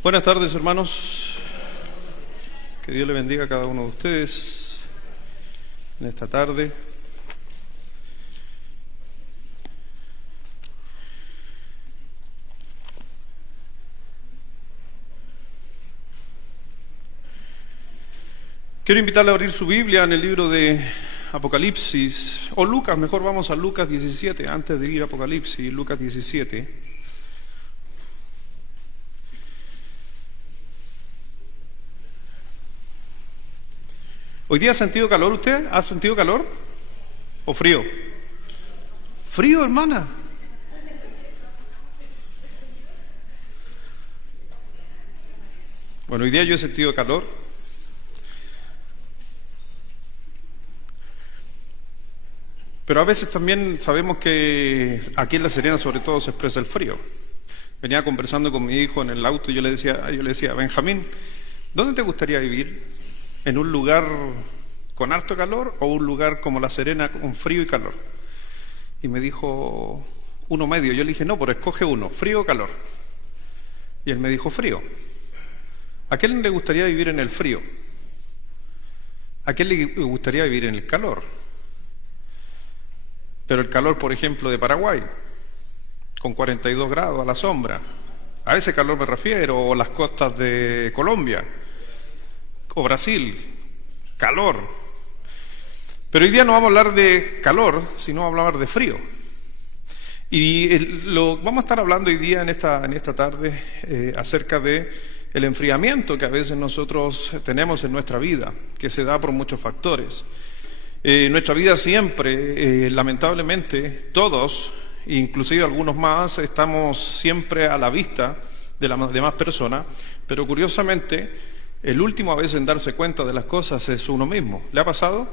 Buenas tardes, hermanos. Que Dios le bendiga a cada uno de ustedes en esta tarde. Quiero invitarle a abrir su Biblia en el libro de Apocalipsis, o Lucas, mejor vamos a Lucas 17, antes de ir a Apocalipsis, Lucas 17. ¿Hoy día ha sentido calor usted? ¿Ha sentido calor? ¿O frío? ¿Frío, hermana? Bueno, hoy día yo he sentido calor. Pero a veces también sabemos que aquí en La Serena sobre todo se expresa el frío. Venía conversando con mi hijo en el auto y yo le decía, Benjamín, ¿dónde te gustaría vivir? ¿En un lugar con harto calor o un lugar como La Serena con frío y calor? Y me dijo, uno medio. Yo le dije, no, pero escoge uno, frío o calor. Y él me dijo, frío. ¿A quién le gustaría vivir en el frío? ¿A quién le gustaría vivir en el calor? Pero el calor, por ejemplo, de Paraguay, con 42 grados a la sombra, a ese calor me refiero, o las costas de Colombia, o Brasil, calor. Pero hoy día no vamos a hablar de calor, sino vamos a hablar de frío. Y vamos a estar hablando hoy día, en esta tarde, acerca de el enfriamiento que a veces nosotros tenemos en nuestra vida, que se da por muchos factores. Nuestra vida siempre, lamentablemente, todos, inclusive algunos más, estamos siempre a la vista de las demás personas, pero curiosamente, el último a veces en darse cuenta de las cosas es uno mismo. ¿Le ha pasado?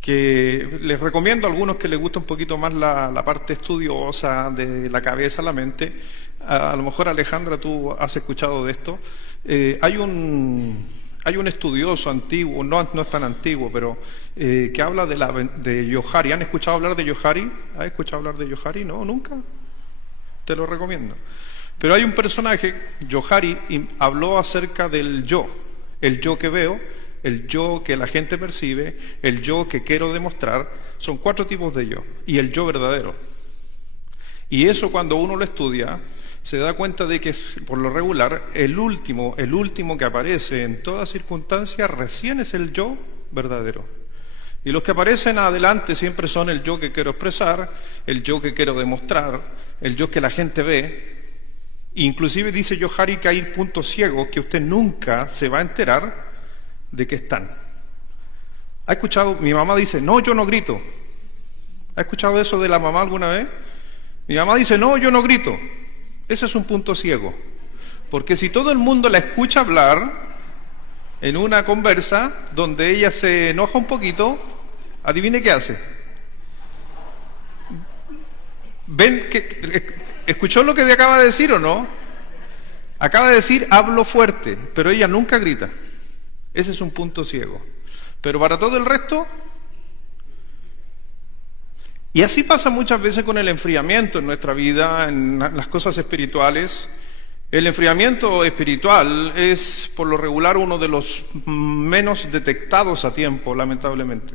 Que les recomiendo a algunos que les gusta un poquito más la parte estudiosa de la cabeza, la mente. A lo mejor, Alejandra, tú has escuchado de esto. Hay un estudioso antiguo, no es tan antiguo, pero que habla de Johari. ¿Han escuchado hablar de Johari? ¿Has escuchado hablar de Johari? No, nunca. Te lo recomiendo. Pero hay un personaje, Johari, y habló acerca del yo. El yo que veo, el yo que la gente percibe, el yo que quiero demostrar. Son 4 tipos de yo. Y el yo verdadero. Y eso, cuando uno lo estudia, se da cuenta de que, por lo regular, el último que aparece en toda circunstancia recién es el yo verdadero. Y los que aparecen adelante siempre son el yo que quiero expresar, el yo que quiero demostrar, el yo que la gente ve. Inclusive dice Johari que hay puntos ciegos que usted nunca se va a enterar de que están. ¿Ha escuchado? Mi mamá dice, no, yo no grito. ¿Ha escuchado eso de la mamá alguna vez? Mi mamá dice, no, yo no grito. Ese es un punto ciego, porque si todo el mundo la escucha hablar en una conversa donde ella se enoja un poquito, adivine qué hace. ¿Ven que escuchó lo que le acaba de decir o no? Acaba de decir, hablo fuerte, pero ella nunca grita. Ese es un punto ciego. Pero para todo el resto... Y así pasa muchas veces con el enfriamiento en nuestra vida, en las cosas espirituales. El enfriamiento espiritual es, por lo regular, uno de los menos detectados a tiempo, lamentablemente.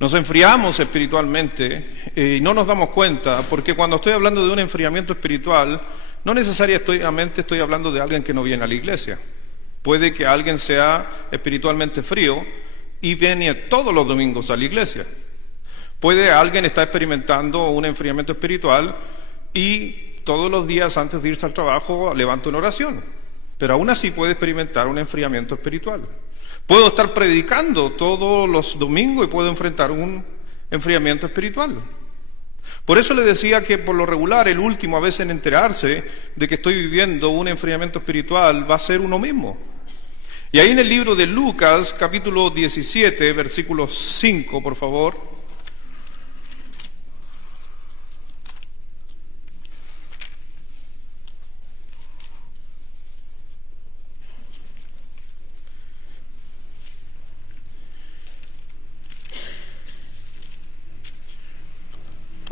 Nos enfriamos espiritualmente y no nos damos cuenta, porque cuando estoy hablando de un enfriamiento espiritual, no necesariamente estoy hablando de alguien que no viene a la iglesia. Puede que alguien sea espiritualmente frío y viene todos los domingos a la iglesia. Puede alguien estar experimentando un enfriamiento espiritual y todos los días antes de irse al trabajo levanta una oración, pero aún así puede experimentar un enfriamiento espiritual. Puedo estar predicando todos los domingos y puedo enfrentar un enfriamiento espiritual. Por eso le decía que por lo regular el último a veces en enterarse de que estoy viviendo un enfriamiento espiritual va a ser uno mismo. Y ahí en el libro de Lucas, capítulo 17, versículo 5, por favor.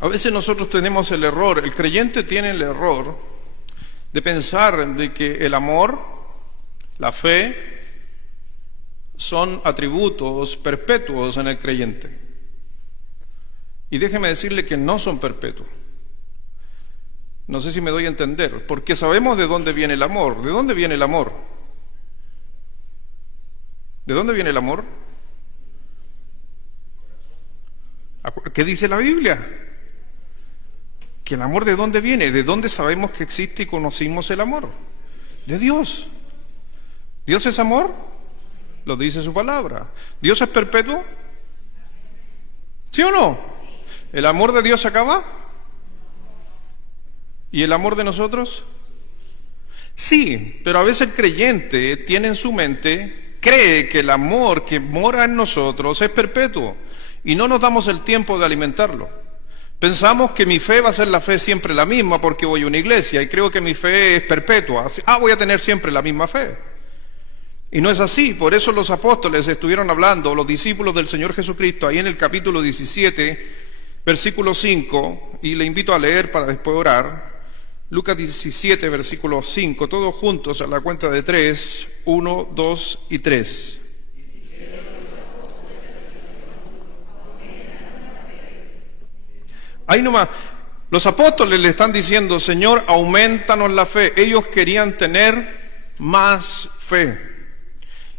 A veces nosotros tenemos el error, el creyente tiene el error de pensar de que el amor, la fe, son atributos perpetuos en el creyente. Y déjeme decirle que no son perpetuos. No sé si me doy a entender, porque sabemos de dónde viene el amor. ¿De dónde viene el amor? ¿De dónde viene el amor? ¿Qué dice la Biblia? ¿Que el amor de dónde viene? ¿De dónde sabemos que existe y conocimos el amor? De Dios. ¿Dios es amor? Lo dice su palabra. ¿Dios es perpetuo? ¿Sí o no? ¿El amor de Dios se acaba? ¿Y el amor de nosotros? Sí, pero a veces el creyente tiene en su mente, cree que el amor que mora en nosotros es perpetuo y no nos damos el tiempo de alimentarlo. Pensamos que mi fe va a ser la fe siempre la misma porque voy a una iglesia y creo que mi fe es perpetua. Voy a tener siempre la misma fe. Y no es así, por eso los apóstoles estuvieron hablando, los discípulos del Señor Jesucristo, ahí en el capítulo 17, versículo 5, y le invito a leer para después orar. Lucas 17, versículo 5, todos juntos a la cuenta de 3, 1, 2 y 3. Ahí nomás, los apóstoles le están diciendo, Señor, aumentanos la fe. Ellos querían tener más fe.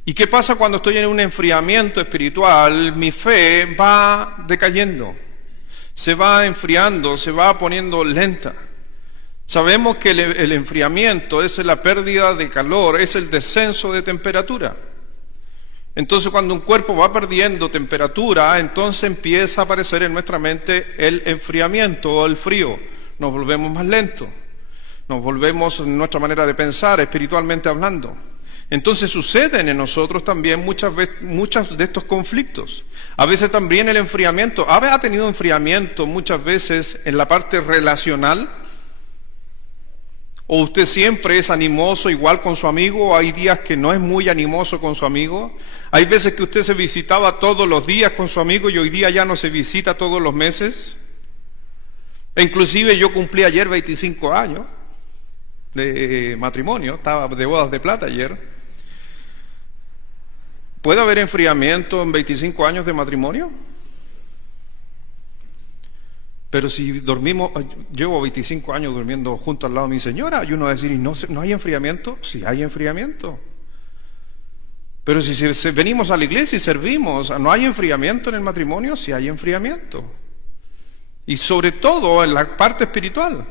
¿Y qué pasa cuando estoy en un enfriamiento espiritual? Mi fe va decayendo, se va enfriando, se va poniendo lenta. Sabemos que el enfriamiento es la pérdida de calor, es el descenso de temperatura. Entonces, cuando un cuerpo va perdiendo temperatura, entonces empieza a aparecer en nuestra mente el enfriamiento o el frío. Nos volvemos más lentos, nos volvemos en nuestra manera de pensar, espiritualmente hablando. Entonces suceden en nosotros también muchos de estos conflictos. A veces también el enfriamiento, ha tenido enfriamiento muchas veces en la parte relacional. ¿O usted siempre es animoso igual con su amigo? ¿O hay días que no es muy animoso con su amigo? ¿Hay veces que usted se visitaba todos los días con su amigo y hoy día ya no se visita todos los meses? E inclusive yo cumplí ayer 25 años de matrimonio, estaba de bodas de plata ayer. ¿Puede haber enfriamiento en 25 años de matrimonio? Pero si llevo 25 años durmiendo junto al lado de mi señora, y uno va a decir, ¿no hay enfriamiento? Sí hay enfriamiento. Pero si venimos a la iglesia y servimos, ¿no hay enfriamiento en el matrimonio? Sí hay enfriamiento. Y sobre todo en la parte espiritual.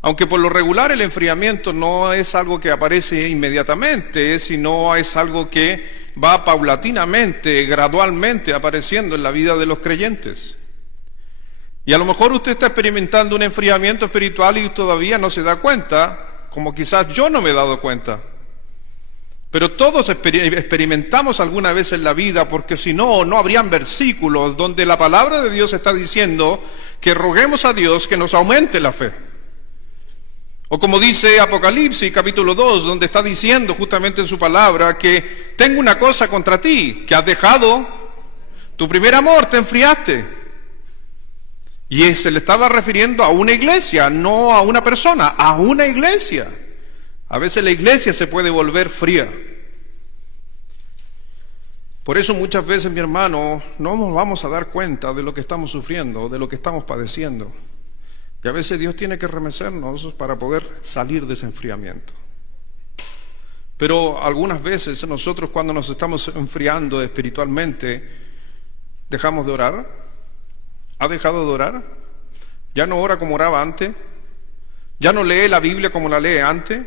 Aunque por lo regular el enfriamiento no es algo que aparece inmediatamente, sino es algo que va paulatinamente, gradualmente apareciendo en la vida de los creyentes. Y a lo mejor usted está experimentando un enfriamiento espiritual y todavía no se da cuenta, como quizás yo no me he dado cuenta. Pero todos experimentamos alguna vez en la vida, porque si no, no habrían versículos donde la palabra de Dios está diciendo que roguemos a Dios que nos aumente la fe. O como dice Apocalipsis capítulo 2, donde está diciendo justamente en su palabra que tengo una cosa contra ti, que has dejado tu primer amor, te enfriaste. Y se le estaba refiriendo a una iglesia, no a una persona, a una iglesia. A veces la iglesia se puede volver fría. Por eso muchas veces, mi hermano, no nos vamos a dar cuenta de lo que estamos sufriendo, de lo que estamos padeciendo. Y a veces Dios tiene que remecernos para poder salir de ese enfriamiento. Pero algunas veces nosotros cuando nos estamos enfriando espiritualmente, dejamos de orar. ¿Ha dejado de orar? ¿Ya no ora como oraba antes? ¿Ya no lee la Biblia como la lee antes?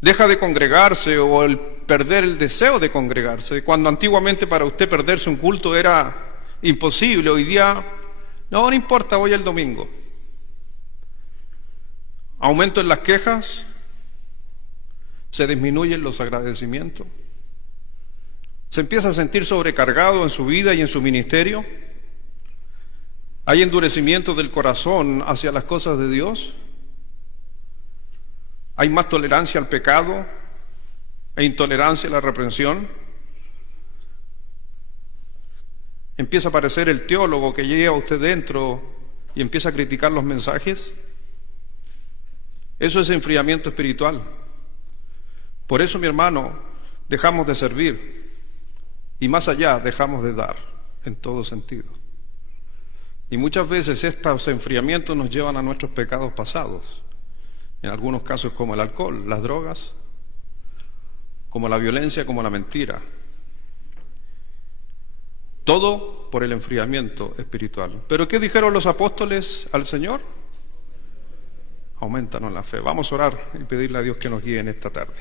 ¿Deja de congregarse o el perder el deseo de congregarse? Cuando antiguamente para usted perderse un culto era imposible, hoy día, no importa, voy el domingo. Aumento en las quejas, se disminuyen los agradecimientos, se empieza a sentir sobrecargado en su vida y en su ministerio. ¿Hay endurecimiento del corazón hacia las cosas de Dios? ¿Hay más tolerancia al pecado e intolerancia a la reprensión? ¿Empieza a aparecer el teólogo que llega a usted dentro y empieza a criticar los mensajes? Eso es enfriamiento espiritual. Por eso, mi hermano, dejamos de servir y más allá dejamos de dar en todo sentido. Y muchas veces estos enfriamientos nos llevan a nuestros pecados pasados, en algunos casos como el alcohol, las drogas, como la violencia, como la mentira. Todo por el enfriamiento espiritual. ¿Pero qué dijeron los apóstoles al Señor? Aumentanos la fe. Vamos a orar y pedirle a Dios que nos guíe en esta tarde.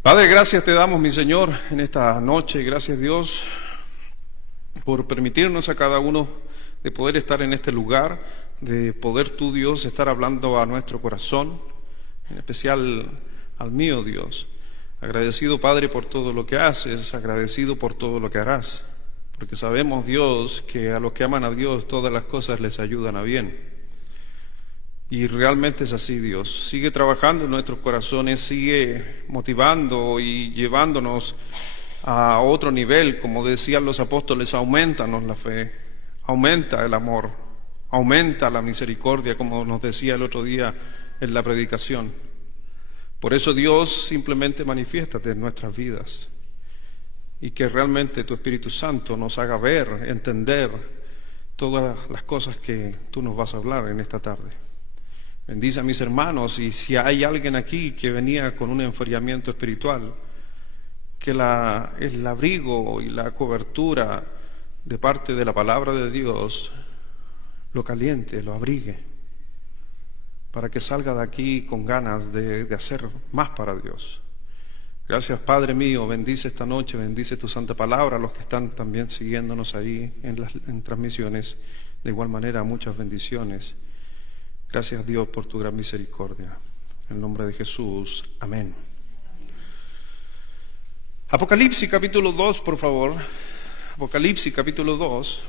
Padre, gracias te damos, mi Señor, en esta noche. Gracias, Dios, por permitirnos a cada uno de poder estar en este lugar, de poder tú, Dios, estar hablando a nuestro corazón, en especial al mío, Dios. Agradecido, Padre, por todo lo que haces, agradecido por todo lo que harás, porque sabemos, Dios, que a los que aman a Dios todas las cosas les ayudan a bien. Y realmente es así, Dios. Sigue trabajando en nuestros corazones, sigue motivando y llevándonos a otro nivel. Como decían los apóstoles, aumentanos la fe, aumenta el amor, aumenta la misericordia, como nos decía el otro día en la predicación. Por eso, Dios, simplemente manifiéstate en nuestras vidas y que realmente tu Espíritu Santo nos haga ver, entender todas las cosas que tú nos vas a hablar en esta tarde. Bendice a mis hermanos, y si hay alguien aquí que venía con un enfriamiento espiritual, que el abrigo y la cobertura de parte de la palabra de Dios lo caliente, lo abrigue, para que salga de aquí con ganas de hacer más para Dios. Gracias, Padre mío, bendice esta noche, bendice tu santa palabra, a los que están también siguiéndonos ahí en transmisiones, de igual manera muchas bendiciones. Gracias, Dios, por tu gran misericordia. En el nombre de Jesús, amén. Apocalipsis capítulo 2, por favor. Apocalipsis capítulo 2.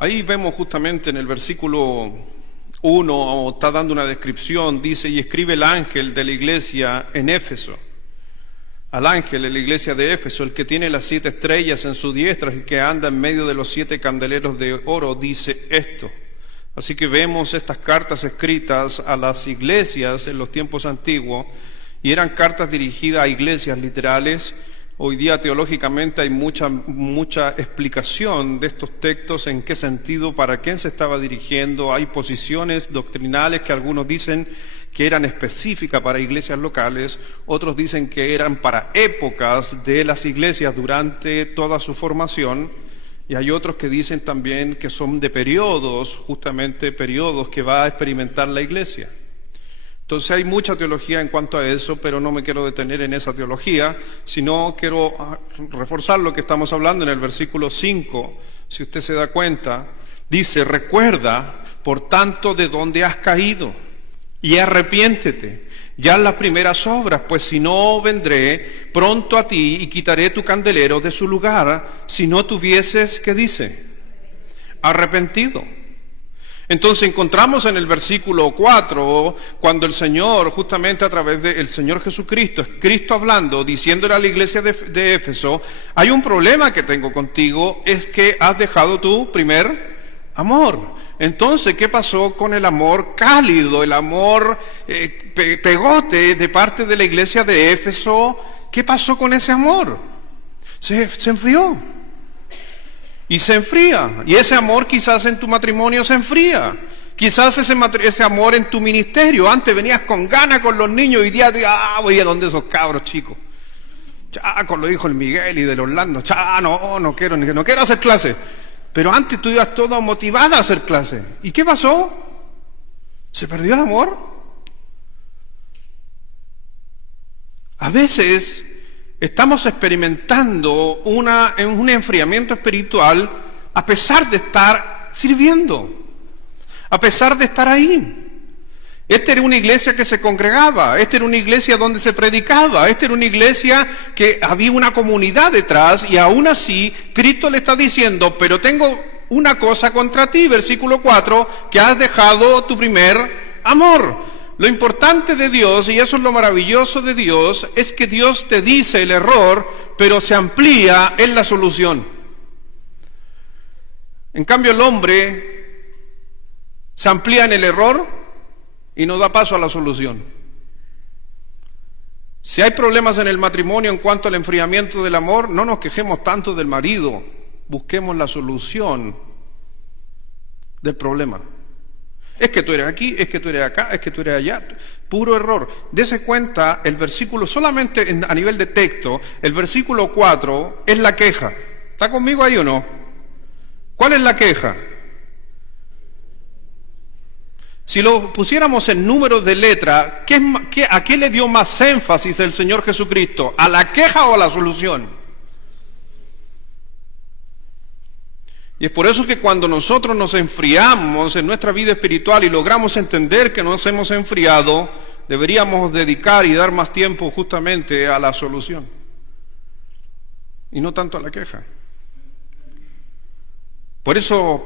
Ahí vemos justamente en el versículo 1, está dando una descripción, dice: y escribe el ángel de la iglesia en Éfeso. Al ángel de la iglesia de Éfeso, el que tiene las 7 estrellas en su diestra, el que anda en medio de los 7 candeleros de oro, dice esto. Así que vemos estas cartas escritas a las iglesias en los tiempos antiguos, y eran cartas dirigidas a iglesias literales. Hoy día teológicamente hay mucha explicación de estos textos, en qué sentido, para quién se estaba dirigiendo. Hay posiciones doctrinales que algunos dicen que eran específicas para iglesias locales, otros dicen que eran para épocas de las iglesias durante toda su formación, y hay otros que dicen también que son de periodos, justamente periodos que va a experimentar la iglesia. Entonces hay mucha teología en cuanto a eso, pero no me quiero detener en esa teología, sino quiero reforzar lo que estamos hablando en el versículo 5. Si usted se da cuenta, dice: recuerda, por tanto, de dónde has caído, y arrepiéntete, ya en las primeras obras, pues si no, vendré pronto a ti y quitaré tu candelero de su lugar, si no tuvieses, ¿qué dice? Arrepentido. Entonces encontramos en el versículo 4, cuando el Señor, justamente a través del Señor Jesucristo, es Cristo hablando, diciéndole a la iglesia de Éfeso: hay un problema que tengo contigo, es que has dejado tu primer amor. Entonces, ¿qué pasó con el amor cálido, el amor pegote de parte de la iglesia de Éfeso? ¿Qué pasó con ese amor? Se enfrió. Y se enfría, y ese amor quizás en tu matrimonio se enfría, quizás ese amor en tu ministerio. Antes venías con ganas con los niños, y día a día, voy a donde esos cabros chicos, con los hijos del Miguel y del Orlando, no quiero hacer clase. Pero antes tú ibas toda motivada a hacer clase. ¿Y qué pasó? ¿Se perdió el amor? A veces estamos experimentando un enfriamiento espiritual a pesar de estar sirviendo, a pesar de estar ahí. Esta era una iglesia que se congregaba, esta era una iglesia donde se predicaba, esta era una iglesia que había una comunidad detrás, y aún así Cristo le está diciendo: pero tengo una cosa contra ti, versículo 4, que has dejado tu primer amor. Lo importante de Dios, y eso es lo maravilloso de Dios, es que Dios te dice el error, pero se amplía en la solución. En cambio, el hombre se amplía en el error y no da paso a la solución. Si hay problemas en el matrimonio en cuanto al enfriamiento del amor, no nos quejemos tanto del marido, busquemos la solución del problema. Es que tú eres aquí, es que tú eres acá, es que tú eres allá. Puro error. Dese cuenta, el versículo, solamente a nivel de texto, el versículo 4 es la queja. ¿Está conmigo ahí o no? ¿Cuál es la queja? Si lo pusiéramos en números de letra, ¿a qué le dio más énfasis el Señor Jesucristo? ¿A la queja o a la solución? Y es por eso que cuando nosotros nos enfriamos en nuestra vida espiritual y logramos entender que nos hemos enfriado, deberíamos dedicar y dar más tiempo justamente a la solución y no tanto a la queja. Por eso,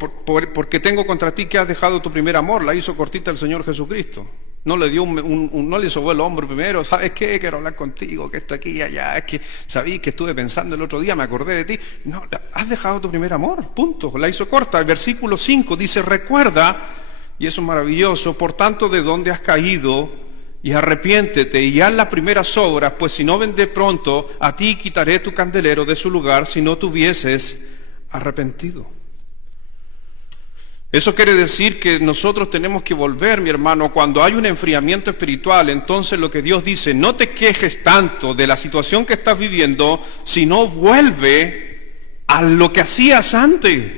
porque tengo contra ti que has dejado tu primer amor, la hizo cortita el Señor Jesucristo. No le dio no le sobó el hombro primero, ¿sabes qué? Quiero hablar contigo, que esto aquí y allá, es que sabí que estuve pensando el otro día, me acordé de ti. No, has dejado tu primer amor, punto, la hizo corta. El versículo 5 dice, recuerda, y eso es maravilloso, por tanto de dónde has caído, y arrepiéntete, y haz las primeras obras, pues si no ven de pronto, a ti quitaré tu candelero de su lugar, si no te hubieses arrepentido. Eso quiere decir que nosotros tenemos que volver, mi hermano, cuando hay un enfriamiento espiritual, entonces lo que Dios dice, no te quejes tanto de la situación que estás viviendo, sino vuelve a lo que hacías antes.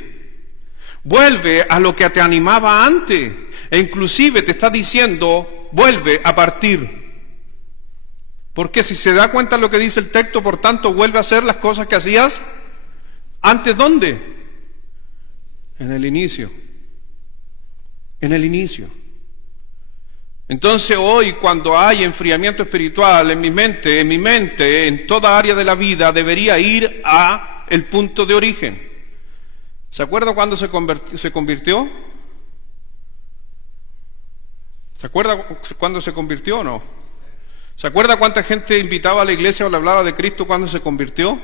Vuelve a lo que te animaba antes. E inclusive te está diciendo, vuelve a partir. Porque si se da cuenta de lo que dice el texto, por tanto, vuelve a hacer las cosas que hacías antes, ¿dónde? En el inicio. En el inicio. Entonces hoy, cuando hay enfriamiento espiritual en mi mente, en toda área de la vida, debería ir a el punto de origen. ¿Se acuerda cuando se convirtió? ¿Se acuerda cuando se convirtió o no? ¿Se acuerda cuánta gente invitaba a la iglesia o le hablaba de Cristo cuando se convirtió?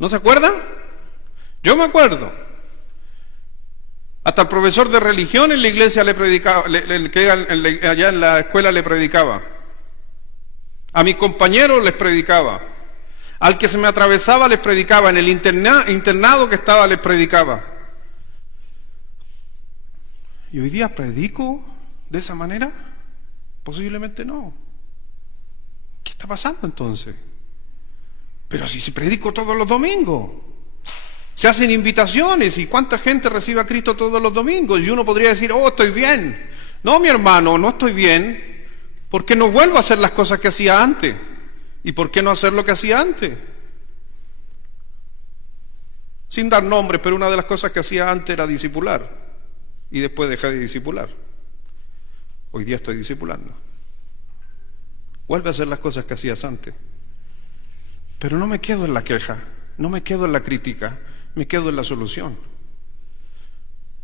¿No se acuerda? Yo me acuerdo. Hasta el profesor de religión en la iglesia le predicaba, allá en la escuela le predicaba. A mis compañeros les predicaba. Al que se me atravesaba les predicaba. En el internado que estaba les predicaba. ¿Y hoy día predico de esa manera? Posiblemente no. ¿Qué está pasando entonces? Pero si predico todos los domingos. Se hacen invitaciones y cuánta gente recibe a Cristo todos los domingos y uno podría decir, oh, estoy bien. No, mi hermano, no estoy bien porque no vuelvo a hacer las cosas que hacía antes. ¿Y por qué no hacer lo que hacía antes? Sin dar nombres, pero una de las cosas que hacía antes era discipular y después dejé de discipular. Hoy día estoy discipulando. Vuelve a hacer las cosas que hacías antes. Pero no me quedo en la queja, no me quedo en la crítica, me quedo en la solución.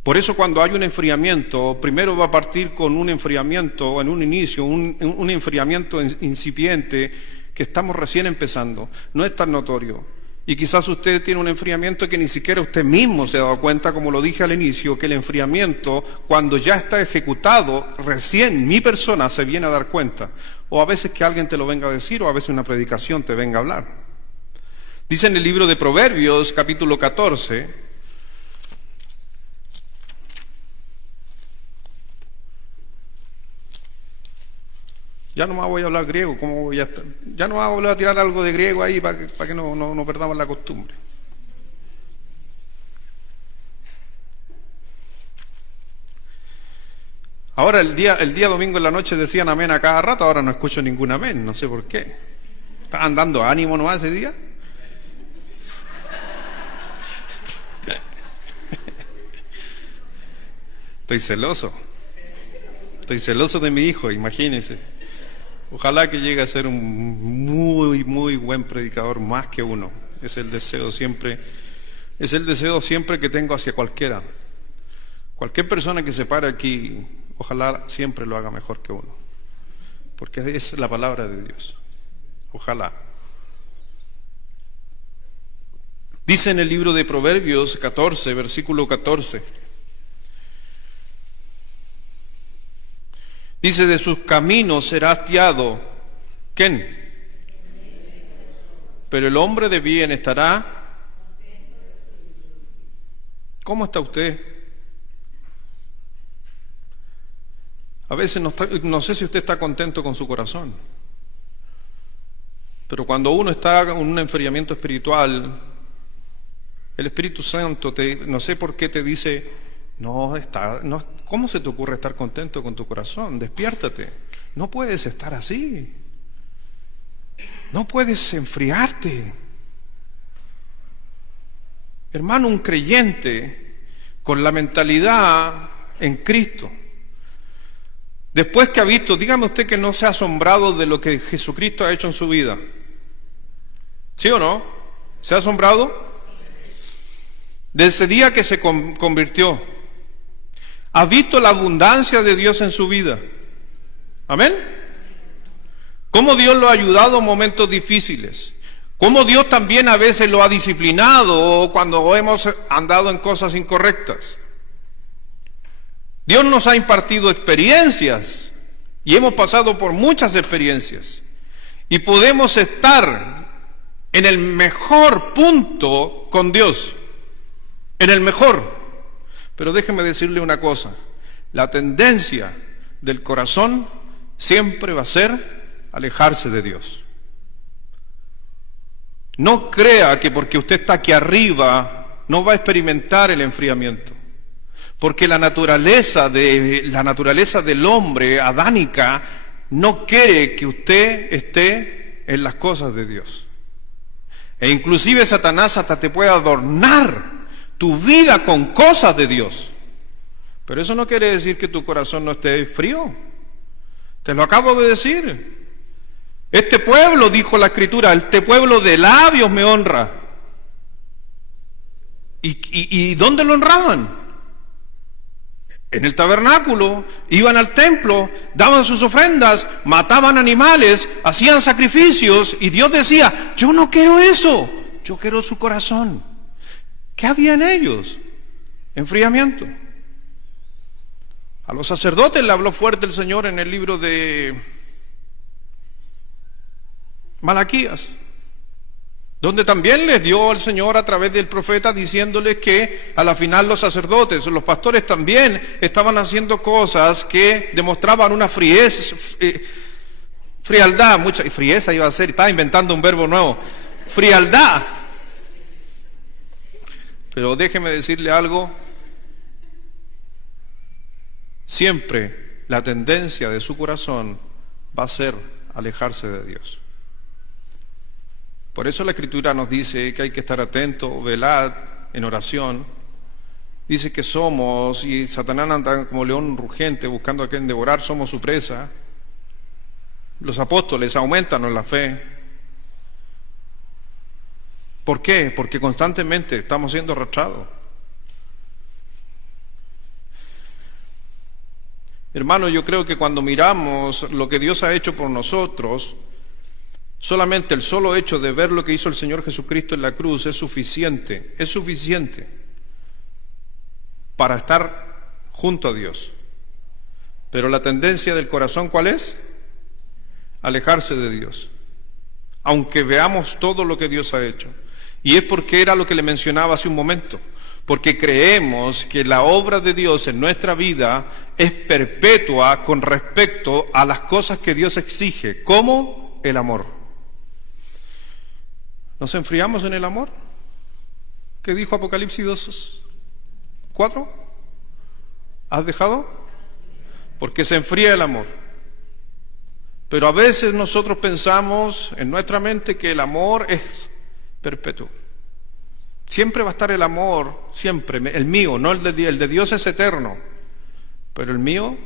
Por eso cuando hay un enfriamiento, primero va a partir con un enfriamiento en un inicio, un enfriamiento incipiente que estamos recién empezando, no es tan notorio. Y quizás usted tiene un enfriamiento que ni siquiera usted mismo se ha dado cuenta, como lo dije al inicio, que el enfriamiento, cuando ya está ejecutado, recién mi persona se viene a dar cuenta. O a veces que alguien te lo venga a decir, o a veces una predicación te venga a hablar. Dice en el libro de Proverbios, capítulo 14, ya no más voy a hablar griego, ¿cómo voy a estar? Ya no más voy a tirar algo de griego ahí para que no perdamos la costumbre. Ahora el día domingo en la noche decían amén a cada rato, ahora no escucho ningún amén, no sé por qué. ¿Estaban dando ánimo nomás ese día? Estoy celoso de mi hijo, imagínense. Ojalá que llegue a ser un muy, muy buen predicador, más que uno. Es el deseo siempre Es el deseo siempre que tengo hacia cualquiera. Cualquier persona que se pare aquí, ojalá siempre lo haga mejor que uno. Porque es la palabra de Dios. Ojalá. Dice en el libro de Proverbios 14, versículo 14. Dice, de sus caminos será hastiado. ¿Quién? Pero el hombre de bien estará. ¿Cómo está usted? A veces no sé si usted está contento con su corazón, pero cuando uno está en un enfriamiento espiritual, el Espíritu Santo, no sé por qué te dice, ¿cómo se te ocurre estar contento con tu corazón? Despiértate, no puedes estar así, no puedes enfriarte. Hermano, un creyente con la mentalidad en Cristo, después que ha visto, dígame usted que no se ha asombrado de lo que Jesucristo ha hecho en su vida. ¿Sí o no? ¿Se ha asombrado? Desde ese día que se convirtió, ha visto la abundancia de Dios en su vida. ¿Amén? Cómo Dios lo ha ayudado en momentos difíciles. Cómo Dios también a veces lo ha disciplinado cuando hemos andado en cosas incorrectas. Dios nos ha impartido experiencias y hemos pasado por muchas experiencias. Y podemos estar en el mejor punto con Dios. En el mejor. Pero déjeme decirle una cosa. La tendencia del corazón siempre va a ser alejarse de Dios. No crea que porque usted está aquí arriba no va a experimentar el enfriamiento. Porque la naturaleza del hombre adánica no quiere que usted esté en las cosas de Dios. E inclusive Satanás hasta te puede adornar tu vida con cosas de Dios. Pero eso no quiere decir que tu corazón no esté frío. Te lo acabo de decir. Este pueblo, dijo la Escritura, este pueblo de labios me honra. ¿Y dónde lo honraban? En el tabernáculo, iban al templo, daban sus ofrendas, mataban animales, hacían sacrificios, y Dios decía, yo no quiero eso, yo quiero su corazón. ¿Qué había en ellos? Enfriamiento. A los sacerdotes le habló fuerte el Señor en el libro de Malaquías, donde también les dio el Señor a través del profeta diciéndoles que a la final los sacerdotes, los pastores también estaban haciendo cosas que demostraban una frialdad, frieza iba a ser, estaba inventando un verbo nuevo, frialdad. Pero déjeme decirle algo, siempre la tendencia de su corazón va a ser alejarse de Dios. Por eso la Escritura nos dice que hay que estar atento, velad en oración. Dice que somos, y Satanás anda como león rugiente buscando a quien devorar, somos su presa. Los apóstoles aumentan en la fe. ¿Por qué? Porque constantemente estamos siendo arrastrados. Hermano, yo creo que cuando miramos lo que Dios ha hecho por nosotros, solamente el solo hecho de ver lo que hizo el Señor Jesucristo en la cruz es suficiente para estar junto a Dios. Pero la tendencia del corazón, ¿cuál es? Alejarse de Dios, aunque veamos todo lo que Dios ha hecho. Y es porque era lo que le mencionaba hace un momento, porque creemos que la obra de Dios en nuestra vida es perpetua con respecto a las cosas que Dios exige, como el amor. ¿Nos enfriamos en el amor? ¿Qué dijo Apocalipsis 2:4? ¿Has dejado? Porque se enfría el amor. Pero a veces nosotros pensamos en nuestra mente que el amor es perpetuo. Siempre va a estar el amor, siempre, el mío, no el de Dios es eterno, pero el mío,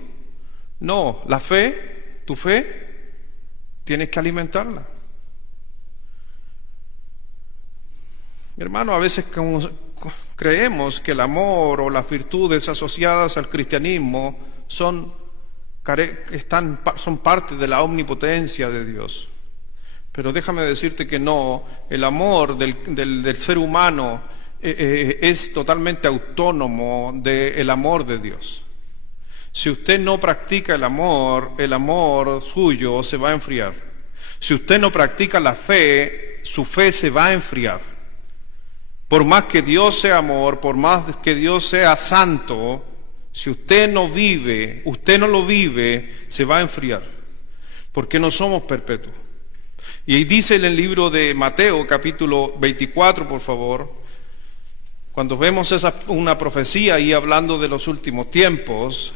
no. La fe, tu fe, tienes que alimentarla. Mi hermano, a veces creemos que el amor o las virtudes asociadas al cristianismo son parte de la omnipotencia de Dios. Pero déjame decirte que no, el amor del ser humano es totalmente autónomo del amor de Dios. Si usted no practica el amor suyo se va a enfriar. Si usted no practica la fe, su fe se va a enfriar. Por más que Dios sea amor, por más que Dios sea santo, si usted no lo vive, se va a enfriar, porque no somos perpetuos. Y ahí dice en el libro de Mateo, capítulo 24, por favor, cuando vemos una profecía ahí hablando de los últimos tiempos,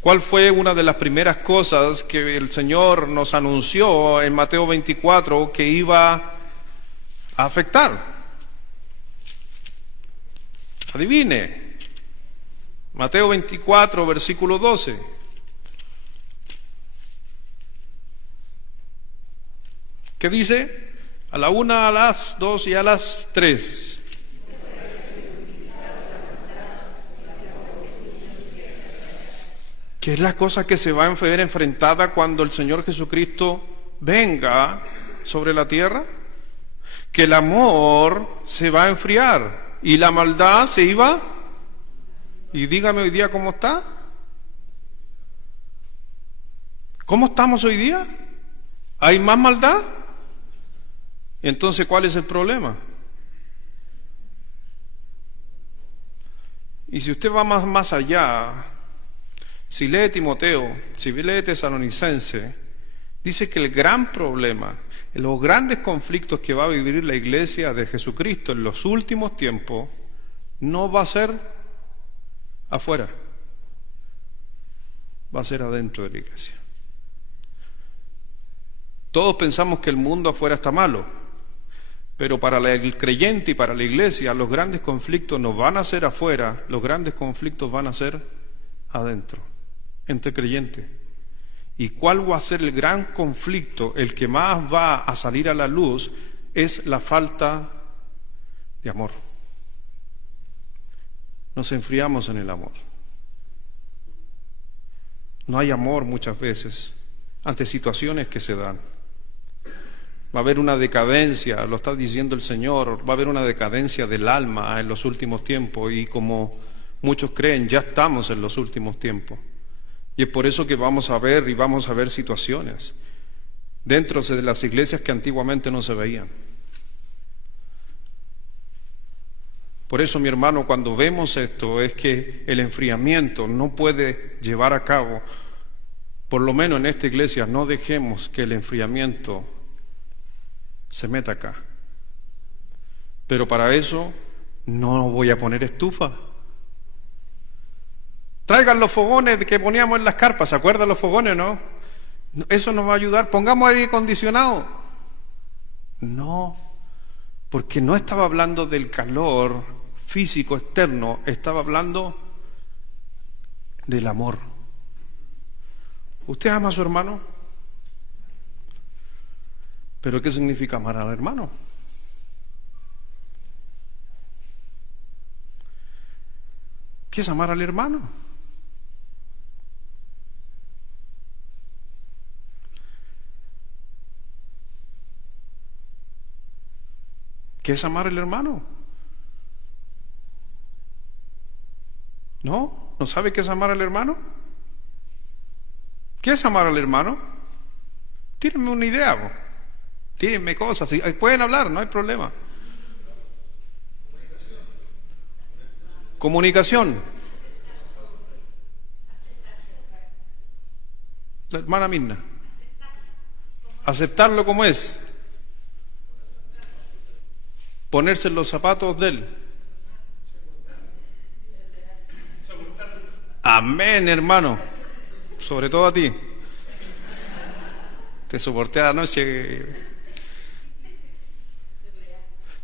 ¿cuál fue una de las primeras cosas que el Señor nos anunció en Mateo 24 que iba a afectar? Adivine. Mateo 24, versículo 12. ¿Qué dice? A la 1, a las 2 y a las 3. ¿Qué es la cosa que se va a ver enfrentada cuando el Señor Jesucristo venga sobre la tierra? Que el amor se va a enfriar y la maldad se iba. Y dígame hoy día cómo está. ¿Cómo estamos hoy día? ¿Hay más maldad? Entonces, ¿cuál es el problema? Y si usted va más allá, si lee Timoteo, si lee Tesalonicense, dice que el gran problema, los grandes conflictos que va a vivir la iglesia de Jesucristo en los últimos tiempos, no va a ser afuera, va a ser adentro de la iglesia. Todos pensamos que el mundo afuera está malo, pero para el creyente y para la iglesia los grandes conflictos no van a ser afuera, los grandes conflictos van a ser adentro, entre creyentes. ¿Y cuál va a ser el gran conflicto? El que más va a salir a la luz es la falta de amor. Nos enfriamos en el amor. No hay amor muchas veces ante situaciones que se dan. Va a haber una decadencia, lo está diciendo el Señor, va a haber una decadencia del alma en los últimos tiempos y como muchos creen, ya estamos en los últimos tiempos. Y es por eso que vamos a ver situaciones dentro de las iglesias que antiguamente no se veían. Por eso, mi hermano, cuando vemos esto, es que el enfriamiento no puede llevar a cabo, por lo menos en esta iglesia, no dejemos que el enfriamiento se meta acá. Pero para eso no voy a poner estufa. Traigan los fogones que poníamos en las carpas, ¿se acuerdan los fogones, no? Eso nos va a ayudar. Pongamos aire acondicionado. No, porque no estaba hablando del calor físico externo, estaba hablando del amor. ¿Usted ama a su hermano? ¿Pero qué significa amar al hermano? ¿Qué es amar al hermano? ¿Qué es amar al hermano? ¿No? ¿No sabe qué es amar al hermano? ¿Qué es amar al hermano? Tírenme una idea, tírenme cosas, pueden hablar, no hay problema. Comunicación. La hermana Mirna. Aceptarlo como es. Ponerse en los zapatos de él. Amén, hermano. Sobre todo a ti. Te soporté anoche.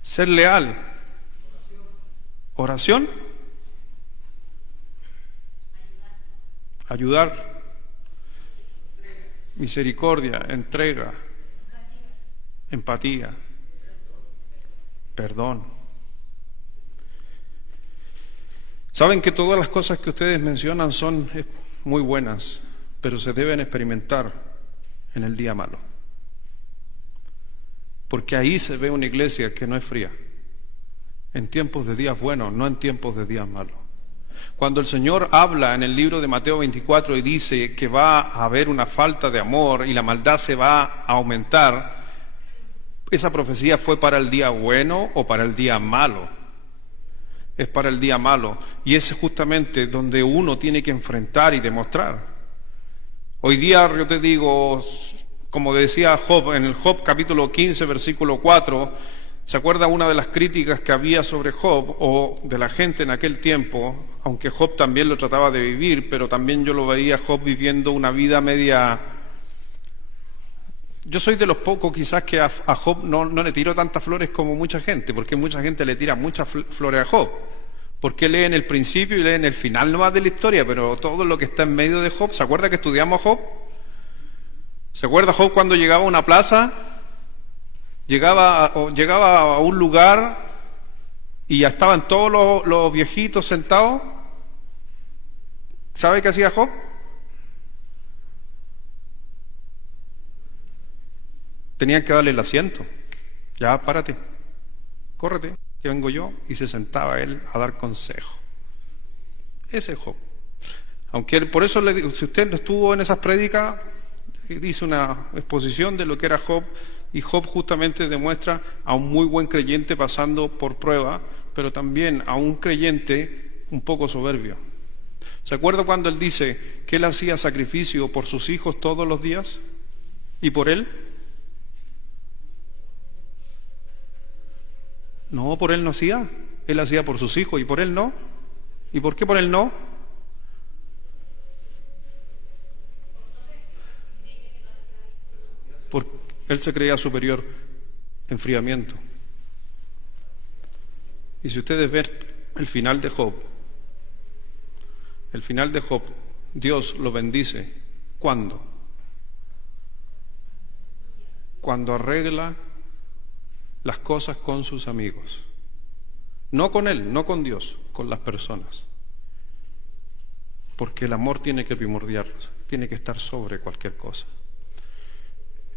Ser leal. Oración. Ayudar. Misericordia, entrega, empatía, perdón. Saben que todas las cosas que ustedes mencionan son muy buenas, pero se deben experimentar en el día malo. Porque ahí se ve una iglesia que no es fría. En tiempos de días buenos, no en tiempos de días malos. Cuando el Señor habla en el libro de Mateo 24 y dice que va a haber una falta de amor y la maldad se va a aumentar, ¿esa profecía fue para el día bueno o para el día malo? Es para el día malo. Y es justamente donde uno tiene que enfrentar y demostrar. Hoy día yo te digo, como decía Job, en el Job capítulo 15, versículo 4, ¿se acuerda una de las críticas que había sobre Job o de la gente en aquel tiempo? Aunque Job también lo trataba de vivir, pero también yo lo veía Job viviendo una vida media... Yo soy de los pocos quizás que a Job no le tiro tantas flores como mucha gente, porque mucha gente le tira muchas flores a Job, porque leen el principio y leen el final nomás de la historia, pero todo lo que está en medio de Job, ¿se acuerda que estudiamos a Job? ¿Se acuerda Job cuando llegaba a una plaza? Llegaba a un lugar y ya estaban todos los viejitos sentados. ¿Sabe qué hacía Job? Tenían que darle el asiento. Ya, párate, córrete, que vengo yo. Y se sentaba él a dar consejo. Ese es Job. Aunque él, por eso le digo, si usted estuvo en esas prédicas, dice una exposición de lo que era Job, y Job justamente demuestra a un muy buen creyente pasando por prueba, pero también a un creyente un poco soberbio. ¿Se acuerda cuando él dice que él hacía sacrificio por sus hijos todos los días? ¿Y por él? No, por él no hacía. Él hacía por sus hijos y por él no. ¿Y por qué por él no? Porque él se creía superior. Enfriamiento. Y si ustedes ven el final de Job, Dios lo bendice. ¿Cuándo? Cuando arregla las cosas con sus amigos. No con él, no con Dios, con las personas. Porque el amor tiene que primordiar, tiene que estar sobre cualquier cosa.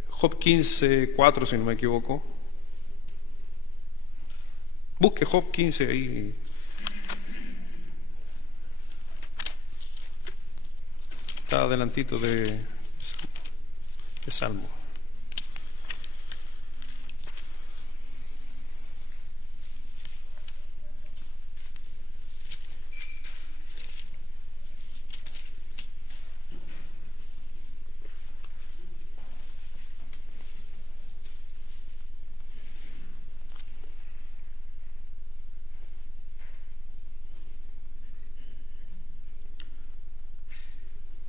Job 15, 4, si no me equivoco. Busque Job 15 ahí. Está adelantito de Salmo.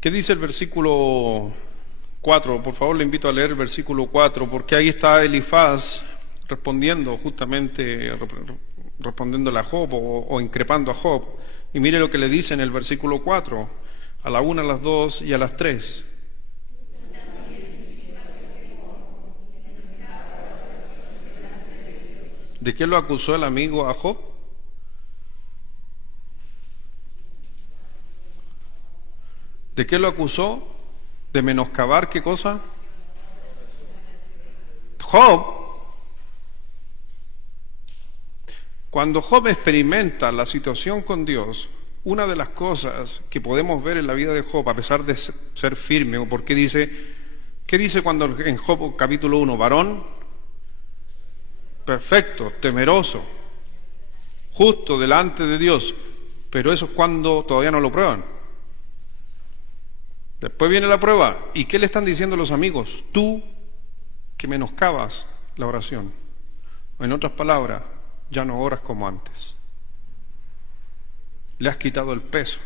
¿Qué dice el versículo 4? Por favor, le invito a leer el versículo 4, porque ahí está Elifaz respondiendo, justamente respondiéndole a Job o increpando a Job. Y mire lo que le dice en el versículo 4, a la 1, a las 2 y a las 3. ¿De qué lo acusó el amigo a Job? ¿De qué lo acusó? ¿De menoscabar qué cosa? Job, cuando Job experimenta la situación con Dios, una de las cosas que podemos ver en la vida de Job, a pesar de ser firme, o porque dice, ¿qué dice cuando en Job capítulo 1? Varón perfecto, temeroso, justo delante de Dios, pero eso es cuando todavía no lo prueban. Después viene la prueba. ¿Y qué le están diciendo los amigos? Tú que menoscabas la oración. O en otras palabras, ya no oras como antes. Le has quitado el peso.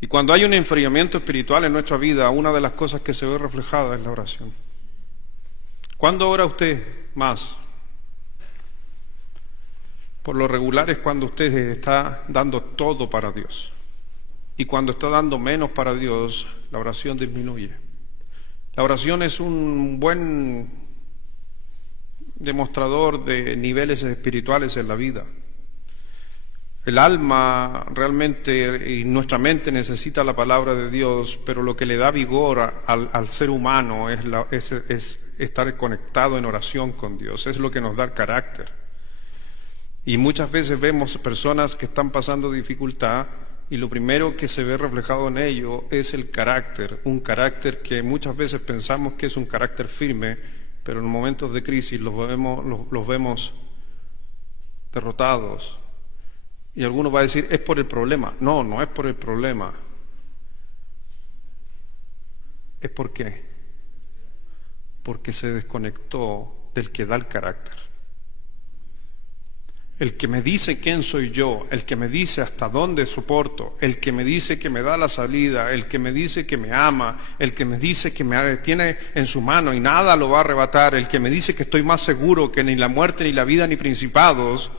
Y cuando hay un enfriamiento espiritual en nuestra vida, una de las cosas que se ve reflejada es la oración. ¿Cuándo ora usted más? Por lo regular es cuando usted está dando todo para Dios. Y cuando está dando menos para Dios, la oración disminuye. La oración es un buen demostrador de niveles espirituales en la vida. El alma realmente y nuestra mente necesita la palabra de Dios, pero lo que le da vigor al ser humano es estar conectado en oración con Dios, es lo que nos da el carácter. Y muchas veces vemos personas que están pasando dificultad y lo primero que se ve reflejado en ello es el carácter, un carácter que muchas veces pensamos que es un carácter firme, pero en momentos de crisis los vemos derrotados. Y alguno va a decir, es por el problema. No, no es por el problema. ¿Es por qué? Porque se desconectó del que da el carácter. El que me dice quién soy yo, el que me dice hasta dónde soporto, el que me dice que me da la salida, el que me dice que me ama, el que me dice que me tiene en su mano y nada lo va a arrebatar, el que me dice que estoy más seguro que ni la muerte, ni la vida, ni principados,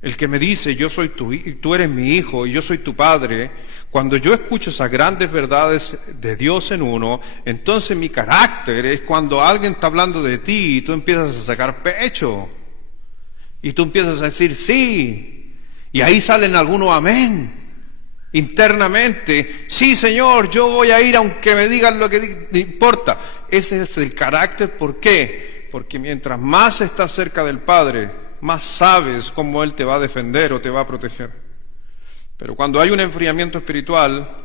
el que me dice yo soy tú eres mi hijo y yo soy tu padre. Cuando yo escucho esas grandes verdades de Dios en uno, entonces mi carácter es cuando alguien está hablando de ti y tú empiezas a sacar pecho. Y tú empiezas a decir sí, y ahí salen algunos amén, internamente, sí Señor, yo voy a ir aunque me digan lo que importa. Ese es el carácter. ¿Por qué? Porque mientras más estás cerca del Padre, más sabes cómo Él te va a defender o te va a proteger. Pero cuando hay un enfriamiento espiritual,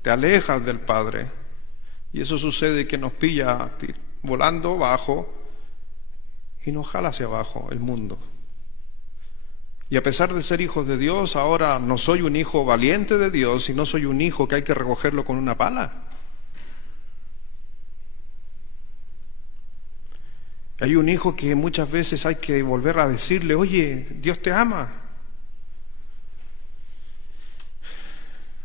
te alejas del Padre, y eso sucede que nos pilla volando bajo y nos jala hacia abajo el mundo. Y a pesar de ser hijos de Dios, ahora no soy un hijo valiente de Dios, sino soy un hijo que hay que recogerlo con una pala. Hay un hijo que muchas veces hay que volver a decirle, oye, Dios te ama.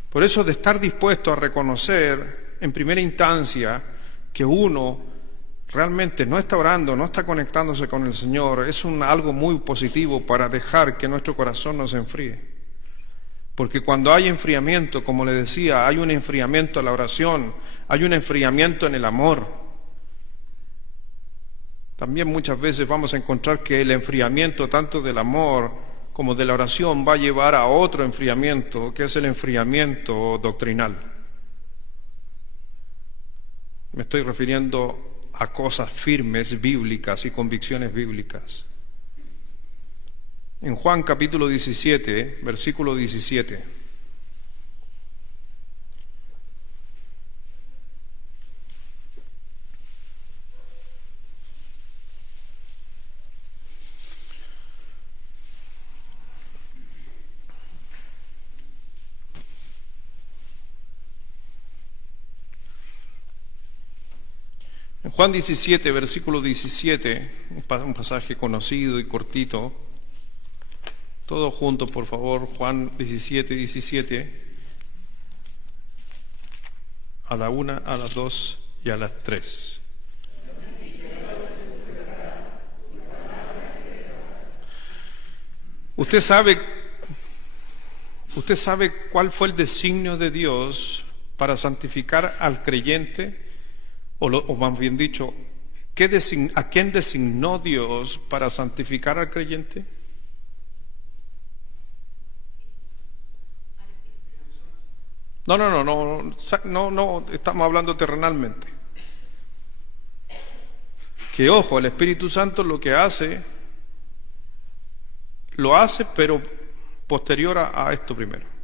Por eso de estar dispuesto a reconocer en primera instancia que uno realmente no está orando, no está conectándose con el Señor, es algo muy positivo para dejar que nuestro corazón no se enfríe. Porque cuando hay enfriamiento, como le decía, hay un enfriamiento en la oración, hay un enfriamiento en el amor. También muchas veces vamos a encontrar que el enfriamiento tanto del amor como de la oración va a llevar a otro enfriamiento, que es el enfriamiento doctrinal. Me estoy refiriendo a cosas firmes, bíblicas y convicciones bíblicas. En Juan capítulo 17, versículo 17. En Juan 17, versículo 17, un pasaje conocido y cortito. Todos juntos, por favor, Juan 17, 17. A la 1, a las 2 y a las 3. ¿Usted sabe cuál fue el designio de Dios para santificar al creyente? O más bien dicho, ¿a quién designó Dios para santificar al creyente? No, estamos hablando terrenalmente. Que ojo, el Espíritu Santo lo hace, pero posterior a esto primero.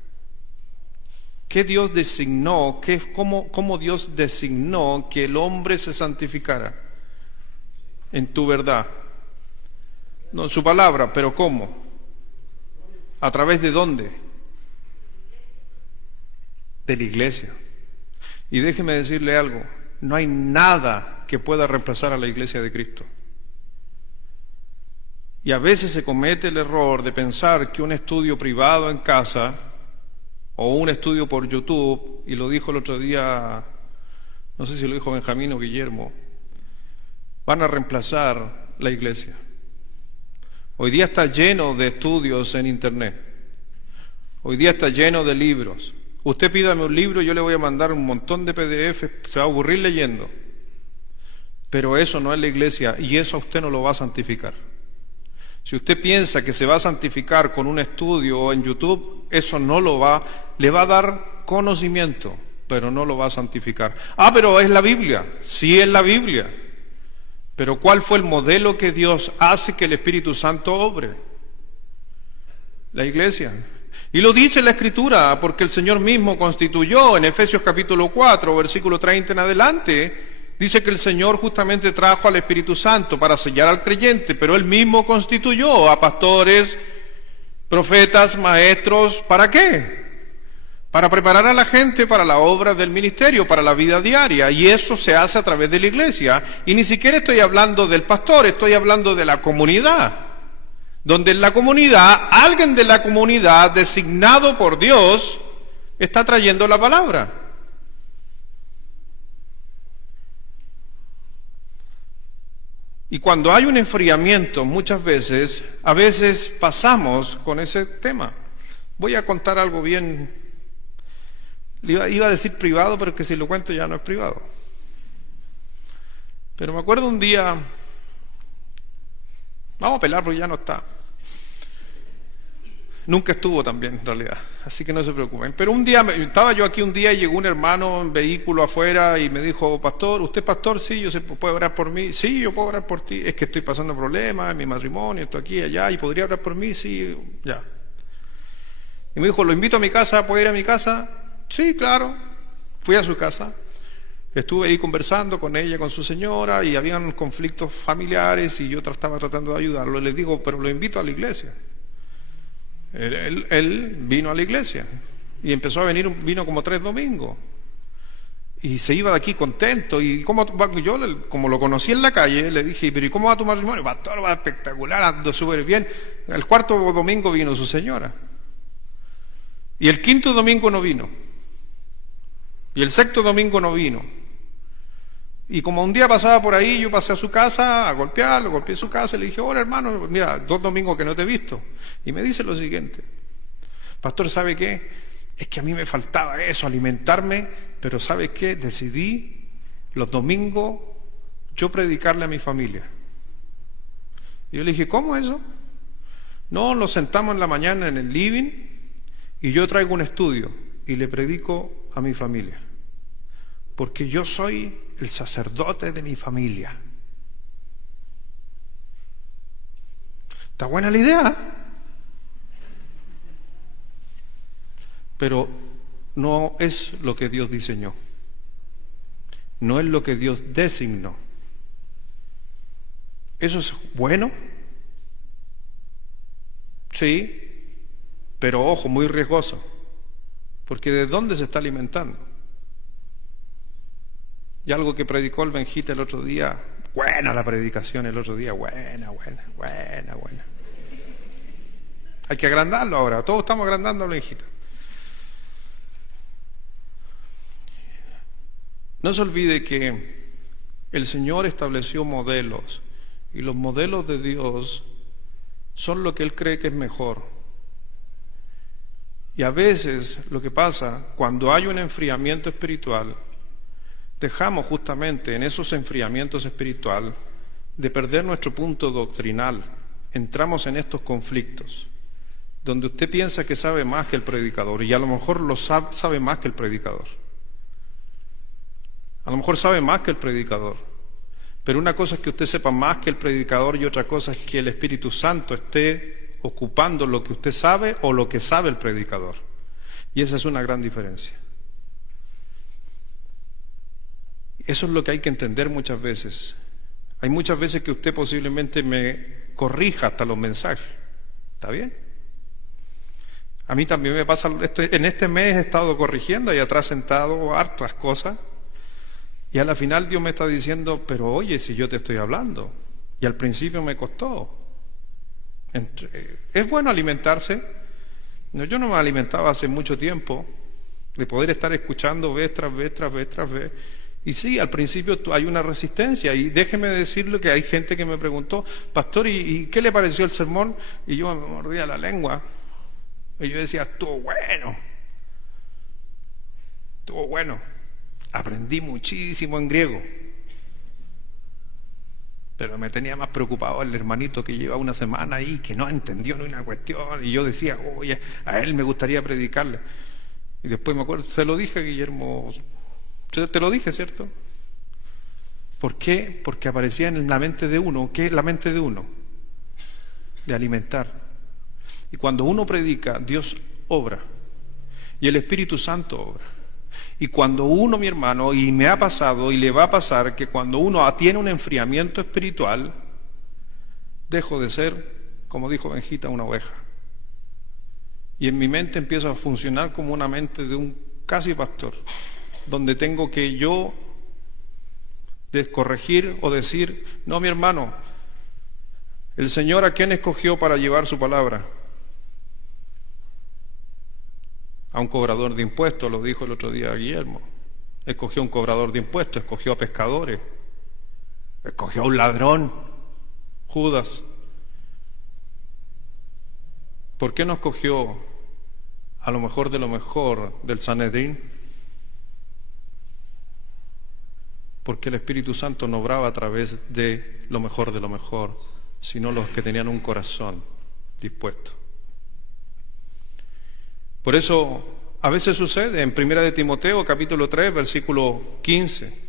¿Qué Dios designó? ¿Cómo Dios designó que el hombre se santificara? En tu verdad. No en su palabra, pero ¿cómo? ¿A través de dónde? De la iglesia. Y déjeme decirle algo, no hay nada que pueda reemplazar a la iglesia de Cristo. Y a veces se comete el error de pensar que un estudio privado en casa o un estudio por YouTube, y lo dijo el otro día, no sé si lo dijo Benjamín o Guillermo, van a reemplazar la iglesia. Hoy día está lleno de estudios en internet. Hoy día está lleno de libros. Usted pídame un libro y yo le voy a mandar un montón de PDF, se va a aburrir leyendo. Pero eso no es la iglesia y eso a usted no lo va a santificar. Si usted piensa que se va a santificar con un estudio en YouTube, eso no lo va, le va a dar conocimiento, pero no lo va a santificar. Ah, pero es la Biblia. Sí, es la Biblia. Pero ¿cuál fue el modelo que Dios hace que el Espíritu Santo obre? La iglesia. Y lo dice la Escritura, porque el Señor mismo constituyó en Efesios capítulo 4, versículo 30 en adelante, dice que el Señor justamente trajo al Espíritu Santo para sellar al creyente, pero Él mismo constituyó a pastores, profetas, maestros, ¿para qué? Para preparar a la gente para la obra del ministerio, para la vida diaria, y eso se hace a través de la iglesia. Y ni siquiera estoy hablando del pastor, estoy hablando de la comunidad, donde en la comunidad, alguien de la comunidad designado por Dios está trayendo la palabra. Y cuando hay un enfriamiento, muchas veces, a veces pasamos con ese tema. Voy a contar algo bien, iba a decir privado, pero es que si lo cuento ya no es privado. Pero me acuerdo un día, vamos a pelar porque ya no está. Nunca estuvo también en realidad, así que no se preocupen. Pero un día, estaba yo aquí un día y llegó un hermano en vehículo afuera y me dijo, pastor, ¿usted es pastor? Sí, yo sé, ¿puede orar por mí? Sí, yo puedo orar por ti. Es que estoy pasando problemas en mi matrimonio, estoy aquí y allá, y podría orar por mí, sí, ya. Y me dijo, ¿lo invito a mi casa? ¿Puede ir a mi casa? Sí, claro. Fui a su casa. Estuve ahí conversando con ella, con su señora, y habían conflictos familiares y yo estaba tratando de ayudarlo. Les digo, pero lo invito a la iglesia. Él vino a la iglesia y empezó a venir, vino como 3 domingos y se iba de aquí contento. Y yo, como lo conocí en la calle, le dije, pero ¿y cómo va tu matrimonio? Pastor, va espectacular, ando súper bien. El 4º domingo vino su señora y el 5º domingo no vino y el 6º domingo no vino. Y como un día pasaba por ahí, yo pasé a su casa a golpearlo, golpeé su casa y le dije, hola hermano, mira, 2 domingos que no te he visto. Y me dice lo siguiente, pastor, ¿sabe qué? Es que a mí me faltaba eso, alimentarme, pero ¿sabe qué? Decidí los domingos yo predicarle a mi familia. Y yo le dije, ¿cómo eso? No, nos sentamos en la mañana en el living y yo traigo un estudio y le predico a mi familia. Porque yo soy el sacerdote de mi familia. ¿Está buena la idea? Pero no es lo que Dios diseñó. No es lo que Dios designó. ¿Eso es bueno? Sí, pero ojo, muy riesgoso. Porque ¿de dónde se está alimentando? Y algo que predicó el Benjita el otro día, buena la predicación el otro día, buena. Hay que agrandarlo ahora, todos estamos agrandando al Benjita. No se olvide que el Señor estableció modelos, y los modelos de Dios son lo que Él cree que es mejor. Y a veces lo que pasa, cuando hay un enfriamiento espiritual, dejamos justamente en esos enfriamientos espirituales de perder nuestro punto doctrinal. Entramos en estos conflictos, donde usted piensa que sabe más que el predicador, y a lo mejor sabe más que el predicador. A lo mejor sabe más que el predicador. Pero una cosa es que usted sepa más que el predicador y otra cosa es que el Espíritu Santo esté ocupando lo que usted sabe o lo que sabe el predicador. Y esa es una gran diferencia. Eso es lo que hay que entender muchas veces. Hay muchas veces que usted posiblemente me corrija hasta los mensajes. ¿Está bien? A mí también me pasa, en este mes he estado corrigiendo y atrás sentado hartas cosas. Y a la final Dios me está diciendo, pero oye, si yo te estoy hablando. Y al principio me costó. ¿Es bueno alimentarse? No, yo no me alimentaba hace mucho tiempo, de poder estar escuchando vez tras vez. Y sí, al principio hay una resistencia, y déjeme decirle que hay gente que me preguntó, pastor, ¿y qué le pareció el sermón? Y yo me mordía la lengua, y yo decía, estuvo bueno, aprendí muchísimo en griego. Pero me tenía más preocupado el hermanito que lleva una semana ahí, que no entendió ni una cuestión, y yo decía, oye, a él me gustaría predicarle. Y después me acuerdo, se lo dije a Guillermo, te lo dije, ¿cierto? ¿Por qué? Porque aparecía en la mente de uno. ¿Qué es la mente de uno? De alimentar. Y cuando uno predica, Dios obra, y el Espíritu Santo obra. Y cuando uno, mi hermano, y me ha pasado y le va a pasar, que cuando uno tiene un enfriamiento espiritual, dejo de ser, como dijo Benjita, una oveja. Y en mi mente empiezo a funcionar como una mente de un casi pastor, donde tengo que yo corregir o decir, no, mi hermano, el Señor, ¿a quién escogió para llevar su palabra? A un cobrador de impuestos, lo dijo el otro día Guillermo. Escogió a un cobrador de impuestos, escogió a pescadores, escogió a un ladrón, Judas. ¿Por qué no escogió a lo mejor de lo mejor del Sanedrín? Porque el Espíritu Santo no obraba a través de lo mejor, sino los que tenían un corazón dispuesto. Por eso, a veces sucede en 1 de Timoteo, capítulo 3, versículo 15.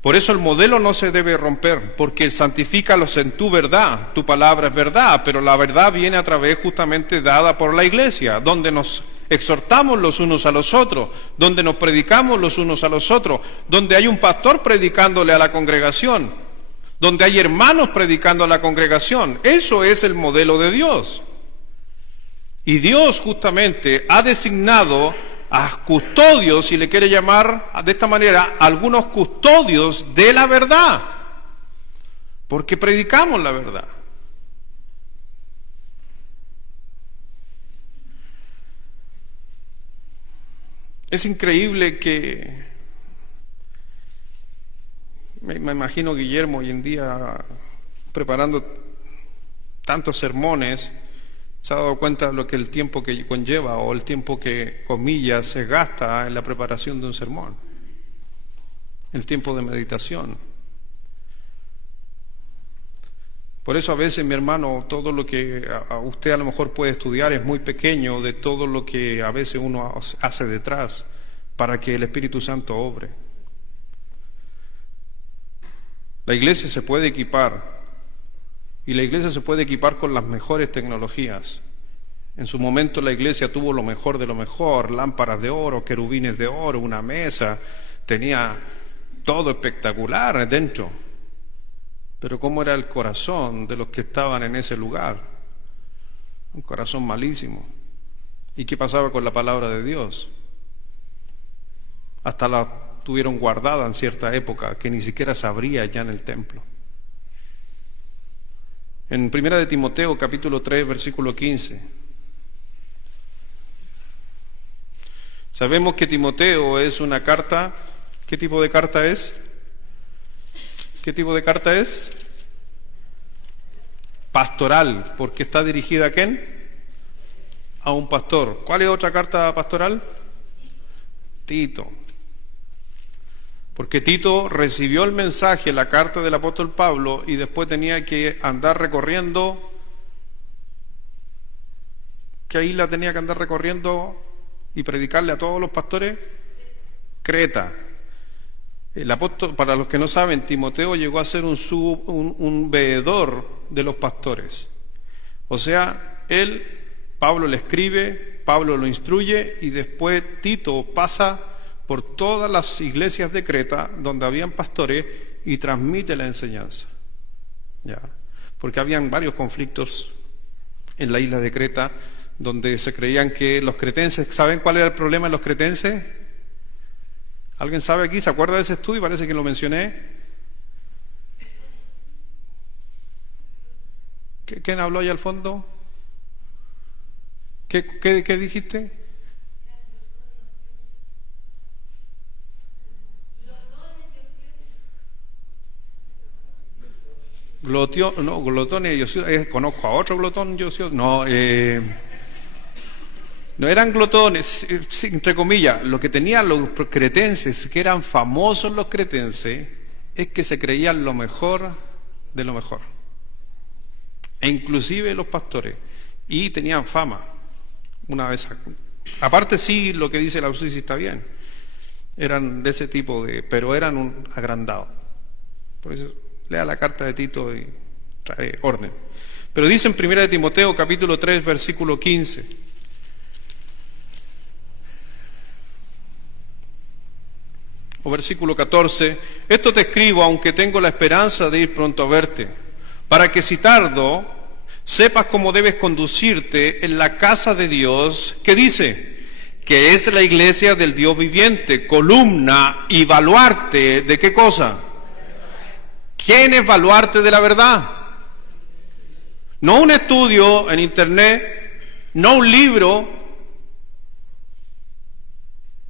Por eso el modelo no se debe romper, porque santifícalos en tu verdad. Tu palabra es verdad, pero la verdad viene a través justamente dada por la iglesia, donde nos exhortamos los unos a los otros, donde nos predicamos los unos a los otros, donde hay un pastor predicándole a la congregación, donde hay hermanos predicando a la congregación. Eso es el modelo de Dios. Y Dios justamente ha designado a custodios, si le quiere llamar de esta manera, algunos custodios de la verdad, porque predicamos la verdad. Es increíble que, me imagino Guillermo hoy en día preparando tantos sermones, se ha dado cuenta de lo que el tiempo que conlleva o el tiempo que, comillas, se gasta en la preparación de un sermón, el tiempo de meditación. Por eso a veces, mi hermano, todo lo que a usted a lo mejor puede estudiar es muy pequeño de todo lo que a veces uno hace detrás para que el Espíritu Santo obre. La iglesia se puede equipar. Y la iglesia se puede equipar con las mejores tecnologías. En su momento la iglesia tuvo lo mejor de lo mejor, lámparas de oro, querubines de oro, una mesa, tenía todo espectacular dentro. Pero ¿cómo era el corazón de los que estaban en ese lugar? Un corazón malísimo. ¿Y qué pasaba con la palabra de Dios? Hasta la tuvieron guardada en cierta época, que ni siquiera se abría ya en el templo. En 1 de Timoteo, capítulo 3, versículo 15. Sabemos que Timoteo es una carta. ¿Qué tipo de carta es? ¿Qué tipo de carta es? Pastoral, porque está dirigida ¿a quién? A un pastor. ¿Cuál es otra carta pastoral? Tito. Porque Tito recibió el mensaje, la carta del apóstol Pablo, y después tenía que andar recorriendo. ¿Qué isla tenía que andar recorriendo y predicarle a todos los pastores? Creta. El apóstol, para los que no saben, Timoteo llegó a ser un veedor de los pastores. O sea, Pablo le escribe, Pablo lo instruye, y después Tito pasa por todas las iglesias de Creta donde habían pastores y transmite la enseñanza. ¿Ya? Porque habían varios conflictos en la isla de Creta donde se creían que los cretenses, ¿saben cuál era el problema de los cretenses? ¿Alguien sabe aquí? ¿Se acuerda de ese estudio? Parece que lo mencioné. ¿Quién habló allá al fondo? ¿Qué dijiste? Glotones y ociosos. Conozco a otro glotón y ocioso. No eran glotones, entre comillas. Lo que tenían los cretenses, que eran famosos los cretenses, es que se creían lo mejor de lo mejor. E inclusive los pastores. Y tenían fama. Una vez. Aparte sí, lo que dice la UCI sí está bien. Eran de ese tipo pero eran un agrandado. Por eso lea la carta de Tito y trae orden. Pero dice en 1 Timoteo capítulo 3 versículo 15. O versículo 14, esto te escribo aunque tengo la esperanza de ir pronto a verte, para que si tardo, sepas cómo debes conducirte en la casa de Dios, que dice, que es la iglesia del Dios viviente, columna y baluarte, ¿de qué cosa? ¿Quién es baluarte de la verdad? No un estudio en internet, no un libro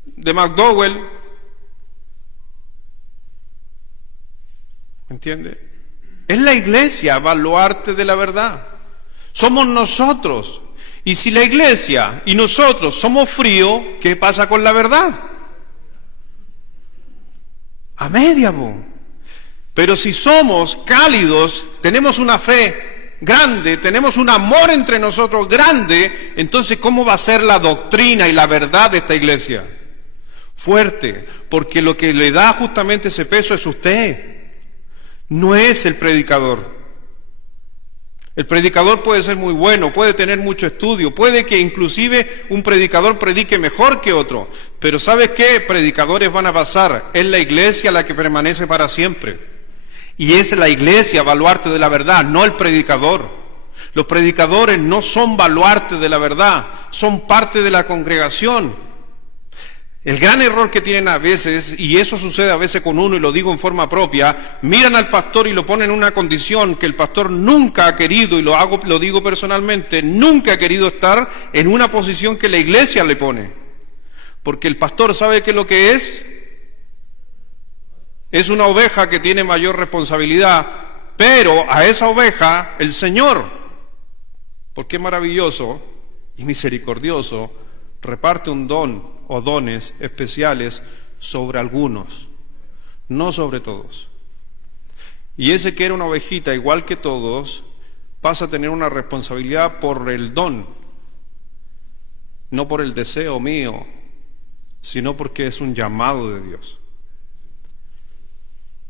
de McDowell, ¿me entiende? Es la iglesia, baluarte de la verdad. Somos nosotros. Y si la iglesia y nosotros somos fríos, ¿qué pasa con la verdad? A media, pero si somos cálidos, tenemos una fe grande, tenemos un amor entre nosotros grande, entonces ¿cómo va a ser la doctrina y la verdad de esta iglesia? Fuerte, porque lo que le da justamente ese peso es usted. No es el predicador. El predicador puede ser muy bueno, puede tener mucho estudio, puede que inclusive un predicador predique mejor que otro, pero ¿sabes qué? Predicadores van a pasar, es la iglesia la que permanece para siempre. Y es la iglesia baluarte de la verdad, no el predicador. Los predicadores no son baluarte de la verdad, son parte de la congregación. El gran error que tienen a veces, y eso sucede a veces con uno y lo digo en forma propia, miran al pastor y lo ponen en una condición que el pastor nunca ha querido, y lo digo personalmente, nunca ha querido estar en una posición que la iglesia le pone. Porque el pastor sabe que lo que es una oveja que tiene mayor responsabilidad, pero a esa oveja el Señor, porque es maravilloso y misericordioso, reparte un don o dones especiales sobre algunos, no sobre todos. Y ese que era una ovejita igual que todos, pasa a tener una responsabilidad por el don, no por el deseo mío, sino porque es un llamado de Dios.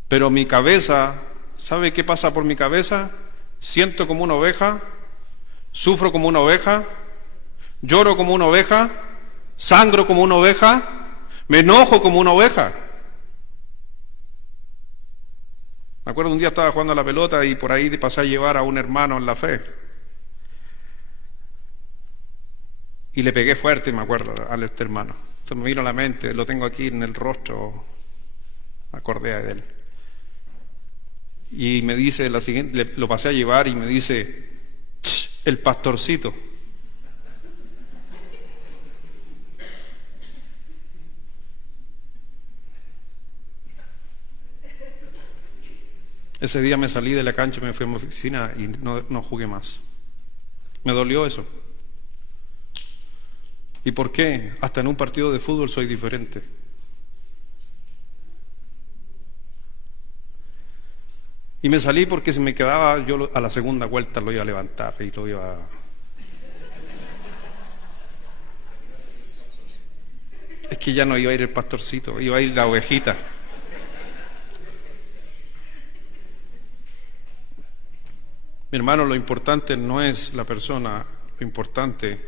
Pero mi cabeza, ¿sabe qué pasa por mi cabeza? Siento como una oveja, sufro como una oveja, lloro como una oveja, sangro como una oveja, me enojo como una oveja. Me acuerdo un día estaba jugando a la pelota y por ahí pasé a llevar a un hermano en la fe. Y le pegué fuerte, me acuerdo, a este hermano. Entonces me vino a la mente, lo tengo aquí en el rostro, me acordé de él. Y me dice la siguiente, lo pasé a llevar y me dice, el pastorcito. Ese día me salí de la cancha, me fui a mi oficina y no jugué más. Me dolió eso. ¿Y por qué? Hasta en un partido de fútbol soy diferente. Y me salí porque si me quedaba, yo a la segunda vuelta lo iba a levantar y lo iba a... Es que ya no iba a ir el pastorcito, iba a ir la ovejita. Mi hermano, lo importante no es la persona, lo importante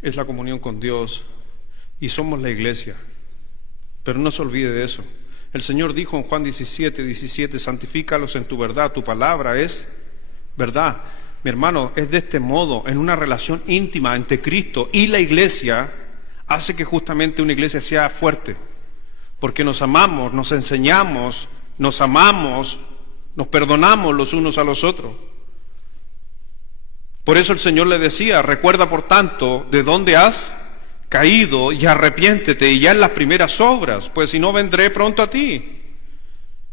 es la comunión con Dios y somos la iglesia. Pero no se olvide de eso. El Señor dijo en Juan 17, santifícalos en tu verdad, tu palabra es verdad. Mi hermano, es de este modo, en una relación íntima entre Cristo y la iglesia, hace que justamente una iglesia sea fuerte. Porque nos amamos, nos enseñamos, nos amamos, nos perdonamos los unos a los otros. Por eso el Señor le decía, recuerda por tanto de dónde has caído y arrepiéntete y ya en las primeras obras, pues si no vendré pronto a ti.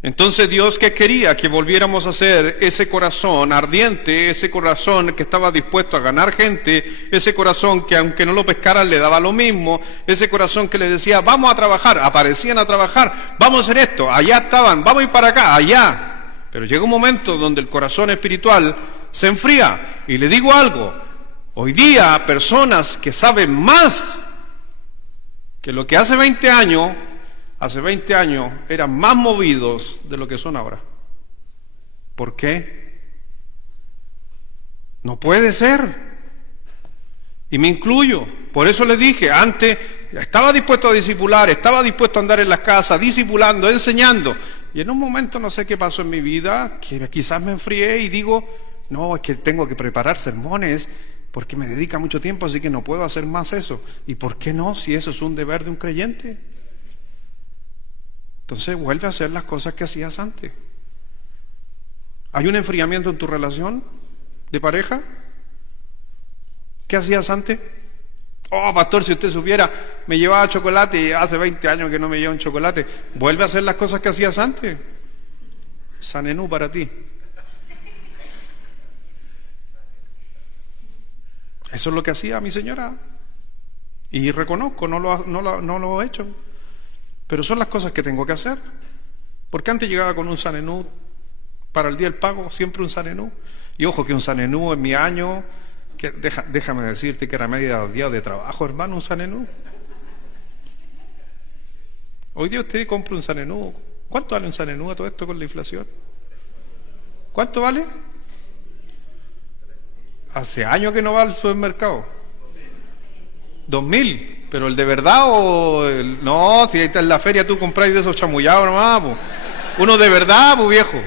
Entonces Dios, ¿qué quería? Que volviéramos a ser ese corazón ardiente, ese corazón que estaba dispuesto a ganar gente, ese corazón que aunque no lo pescaran le daba lo mismo, ese corazón que le decía, vamos a trabajar, aparecían a trabajar, vamos a hacer esto, allá estaban, vamos a ir para acá, allá. Pero llega un momento donde el corazón espiritual se enfría. Y le digo algo, hoy día personas que saben más que lo que hace 20 años eran más movidos de lo que son ahora. ¿Por qué? No puede ser. Y me incluyo. Por eso le dije, antes estaba dispuesto a discipular, estaba dispuesto a andar en las casas, discipulando, enseñando. Y en un momento no sé qué pasó en mi vida, que quizás me enfrié y digo, no, es que tengo que preparar sermones porque me dedica mucho tiempo, así que no puedo hacer más eso. ¿Y por qué no? Si eso es un deber de un creyente. Entonces vuelve a hacer las cosas que hacías antes. ¿Hay un enfriamiento en tu relación de pareja? ¿Qué hacías antes? Oh, pastor, si usted supiera, me llevaba chocolate y hace 20 años que no me lleva un chocolate. Vuelve a hacer las cosas que hacías antes. Sanenú para ti. Eso es lo que hacía mi señora. Y reconozco, no lo he hecho. Pero son las cosas que tengo que hacer. Porque antes llegaba con un sanenú para el día del pago, siempre un sanenú. Y ojo que un sanenú en mi año... Que déjame decirte que era media día de trabajo, hermano, un sanenú. Hoy día usted compra un sanenú. ¿Cuánto vale un sanenú a todo esto con la inflación? ¿Cuánto vale? Hace años que no va al supermercado. 2.000. ¿Pero el de verdad o el... No, si ahí está en la feria tú compráis de esos chamullados nomás, pues. Uno de verdad, pues viejo.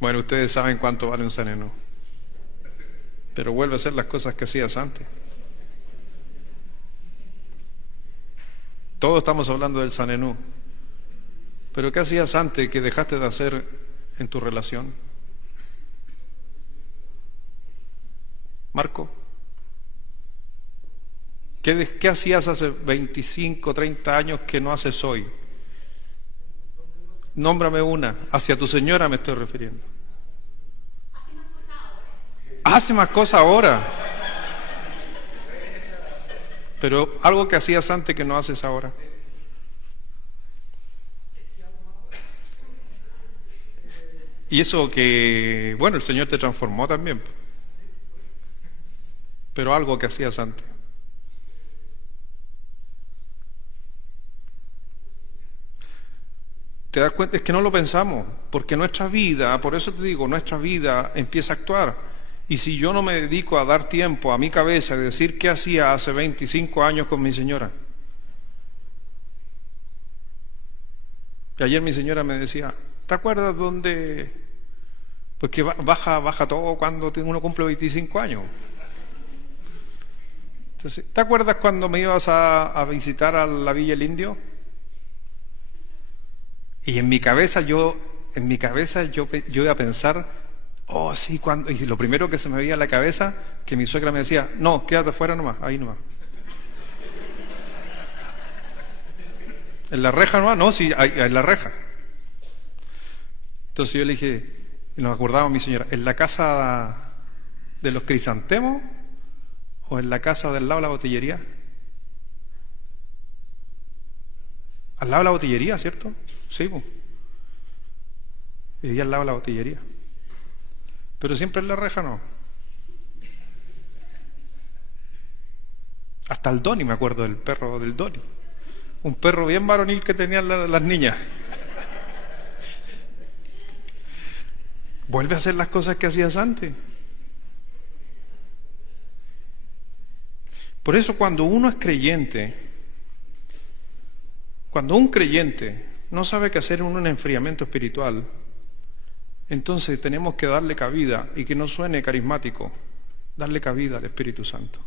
Bueno, ustedes saben cuánto vale un sanenú. Pero vuelve a hacer las cosas que hacías antes. Todos estamos hablando del sanenú. Pero ¿qué hacías antes que dejaste de hacer en tu relación? Marco, ¿qué hacías hace 25, 30 años que no haces hoy? Nómbrame una. Hacia tu señora me estoy refiriendo. Hace más cosas ahora. Pero algo que hacías antes que no haces ahora. Y eso que, bueno, el Señor te transformó también. Pero algo que hacías antes. ¿Te das cuenta? Es que no lo pensamos, porque nuestra vida, por eso te digo, nuestra vida empieza a actuar. Y si yo no me dedico a dar tiempo a mi cabeza, a decir qué hacía hace 25 años con mi señora. Y ayer mi señora me decía, ¿te acuerdas dónde? Porque baja todo cuando uno cumple 25 años. Entonces, ¿te acuerdas cuando me ibas a visitar a la Villa El Indio? Y en mi cabeza yo iba a pensar, oh sí, cuando, y lo primero que se me veía en la cabeza, que mi suegra me decía, no, quédate afuera nomás, ahí nomás. ¿En la reja nomás? No, sí, en la reja. Entonces yo le dije, y nos acordaba mi señora, ¿en la casa de los crisantemos o en la casa del lado de la botillería? Al lado de la botillería, ¿cierto? Sí, pues. Vivía al lado de la botillería. Pero siempre en la reja no. Hasta el Doni, me acuerdo del perro del Doni. Un perro bien varonil que tenían las niñas. Vuelve a hacer las cosas que hacías antes. Por eso cuando uno es creyente, cuando un creyente no sabe qué hacer en un enfriamiento espiritual, entonces tenemos que darle cabida, y que no suene carismático, darle cabida al Espíritu Santo.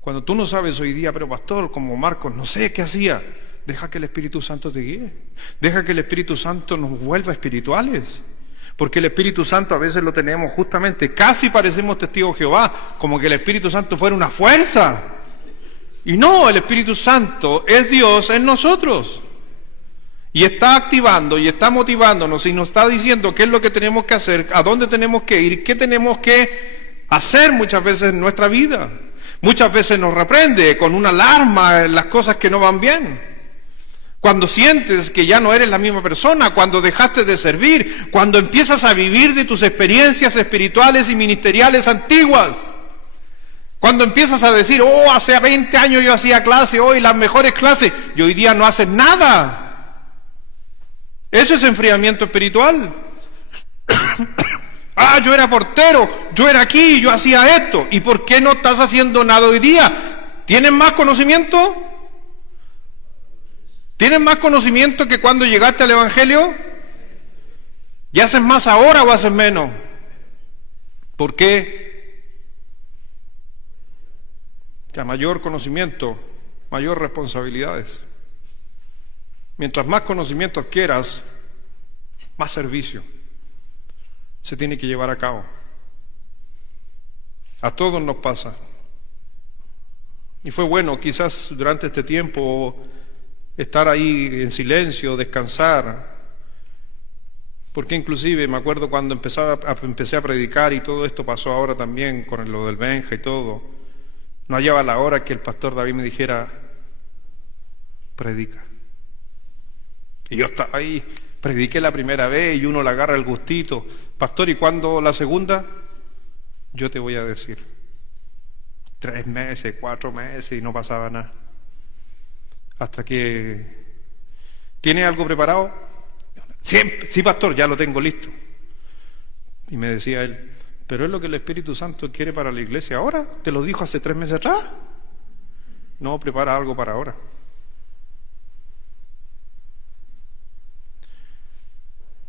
Cuando tú no sabes hoy día, pero pastor, como Marcos, no sé qué hacía, deja que el Espíritu Santo te guíe. Deja que el Espíritu Santo nos vuelva espirituales. Porque el Espíritu Santo a veces lo tenemos justamente, casi parecemos testigos de Jehová, como que el Espíritu Santo fuera una fuerza. Y no, el Espíritu Santo es Dios en nosotros. Y está activando y está motivándonos y nos está diciendo qué es lo que tenemos que hacer, a dónde tenemos que ir, qué tenemos que hacer muchas veces en nuestra vida. Muchas veces nos reprende con una alarma en las cosas que no van bien. Cuando sientes que ya no eres la misma persona, cuando dejaste de servir, cuando empiezas a vivir de tus experiencias espirituales y ministeriales antiguas. Cuando empiezas a decir, oh, hace 20 años yo hacía clase, hoy las mejores clases, y hoy día no haces nada. Eso es enfriamiento espiritual. Ah, yo era portero, yo era aquí, yo hacía esto. ¿Y por qué no estás haciendo nada hoy día? ¿Tienes más conocimiento? ¿Tienes más conocimiento que cuando llegaste al Evangelio? ¿Y haces más ahora o haces menos? ¿Por qué? A mayor conocimiento, mayor responsabilidades. Mientras más conocimiento adquieras, más servicio se tiene que llevar a cabo. A todos nos pasa. Y fue bueno quizás durante este tiempo estar ahí en silencio, descansar, porque inclusive me acuerdo cuando empecé a predicar y todo esto pasó ahora también con lo del Benja y todo. No hallaba la hora que el pastor David me dijera, predica. Y yo estaba ahí, prediqué la primera vez y uno le agarra el gustito. Pastor, ¿y cuándo la segunda? Yo te voy a decir. 3 meses, 4 meses y no pasaba nada. Hasta que, ¿tiene algo preparado? Siempre, sí, pastor, ya lo tengo listo. Y me decía él, pero es lo que el Espíritu Santo quiere para la iglesia ahora. ¿Te lo dijo hace 3 meses atrás? No, prepara algo para ahora.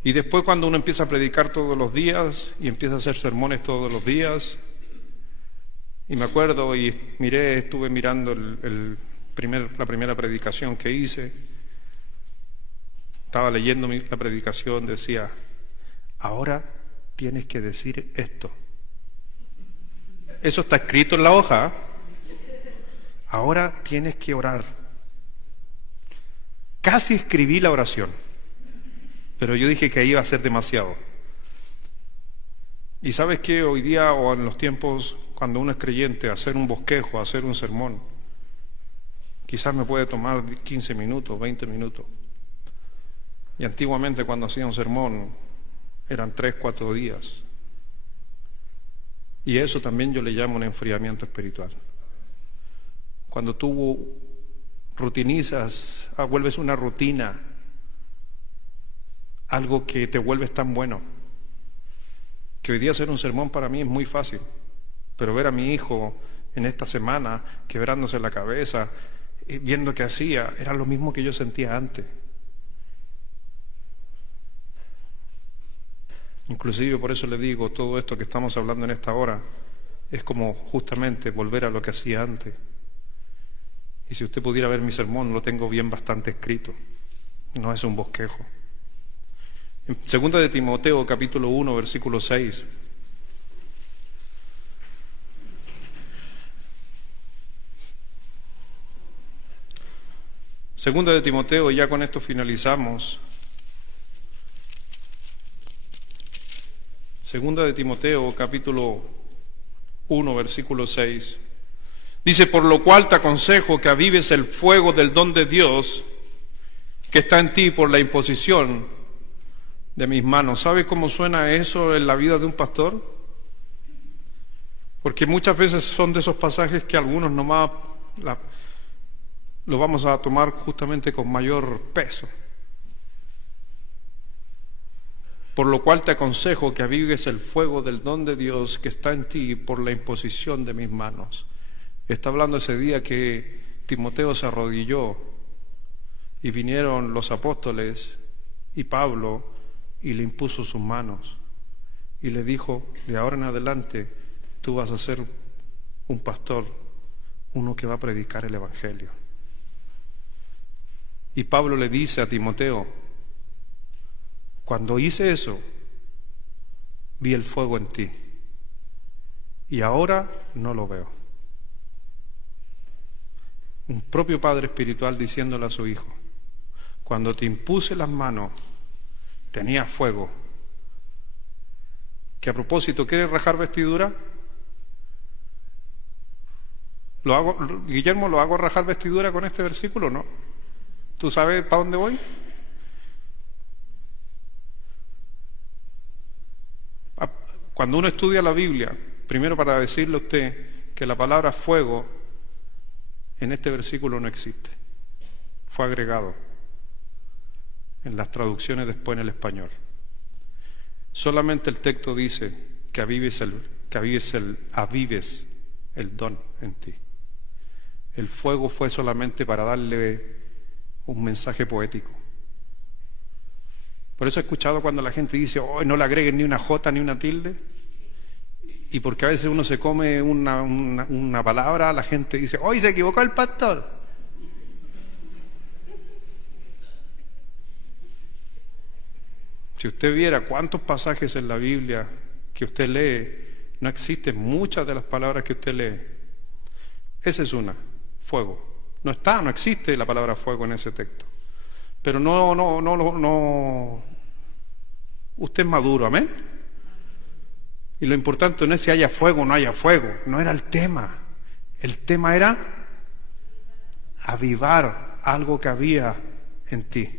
Y después cuando uno empieza a predicar todos los días y empieza a hacer sermones todos los días, y me acuerdo y estuve mirando la primera predicación que hice, estaba leyendo la predicación, decía, ahora tienes que decir esto. Eso está escrito en la hoja. ¿Eh? Ahora tienes que orar. Casi escribí la oración, pero yo dije que iba a ser demasiado. Y sabes que hoy día o en los tiempos cuando uno es creyente, hacer un bosquejo, hacer un sermón, quizás me puede tomar 15 minutos, 20 minutos. Y antiguamente cuando hacía un sermón eran 3, 4 días. Y eso también yo le llamo un enfriamiento espiritual. Cuando tú rutinizas, vuelves una rutina, algo que te vuelves tan bueno, que hoy día hacer un sermón para mí es muy fácil, pero ver a mi hijo en esta semana quebrándose la cabeza, viendo qué hacía, era lo mismo que yo sentía antes. Inclusive por eso le digo, todo esto que estamos hablando en esta hora es como justamente volver a lo que hacía antes. Y si usted pudiera ver mi sermón, lo tengo bien bastante escrito. No es un bosquejo. En 2 de Timoteo, capítulo 1, versículo 6. Segunda de Timoteo, ya con esto finalizamos. Segunda de Timoteo, capítulo 1, versículo 6. Dice, por lo cual te aconsejo que avives el fuego del don de Dios que está en ti por la imposición de mis manos. ¿Sabe cómo suena eso en la vida de un pastor? Porque muchas veces son de esos pasajes que algunos nomás lo vamos a tomar justamente con mayor peso. Por lo cual te aconsejo que avives el fuego del don de Dios que está en ti por la imposición de mis manos. Está hablando ese día que Timoteo se arrodilló y vinieron los apóstoles y Pablo y le impuso sus manos y le dijo, de ahora en adelante tú vas a ser un pastor, uno que va a predicar el Evangelio. Y Pablo le dice a Timoteo, cuando hice eso, vi el fuego en ti y ahora no lo veo. Un propio padre espiritual diciéndole a su hijo, cuando te impuse las manos, tenía fuego. Que a propósito, ¿quieres rajar vestidura? Guillermo, ¿lo hago rajar vestidura con este versículo o no? ¿Tú sabes para dónde voy? Cuando uno estudia la Biblia, primero para decirle a usted que la palabra fuego en este versículo no existe. Fue agregado en las traducciones después en el español. Solamente el texto dice que avives el don en ti. El fuego fue solamente para darle un mensaje poético. Por eso he escuchado cuando la gente dice, oh, no le agreguen ni una jota ni una tilde. Y porque a veces uno se come una palabra, la gente dice, hoy se equivocó el pastor. Si usted viera cuántos pasajes en la Biblia que usted lee, no existen muchas de las palabras que usted lee. Esa es una, fuego. No existe la palabra fuego en ese texto. Pero no. Usted es maduro, amén. Y lo importante no es si haya fuego o no haya fuego, no era el tema. El tema era avivar algo que había en ti.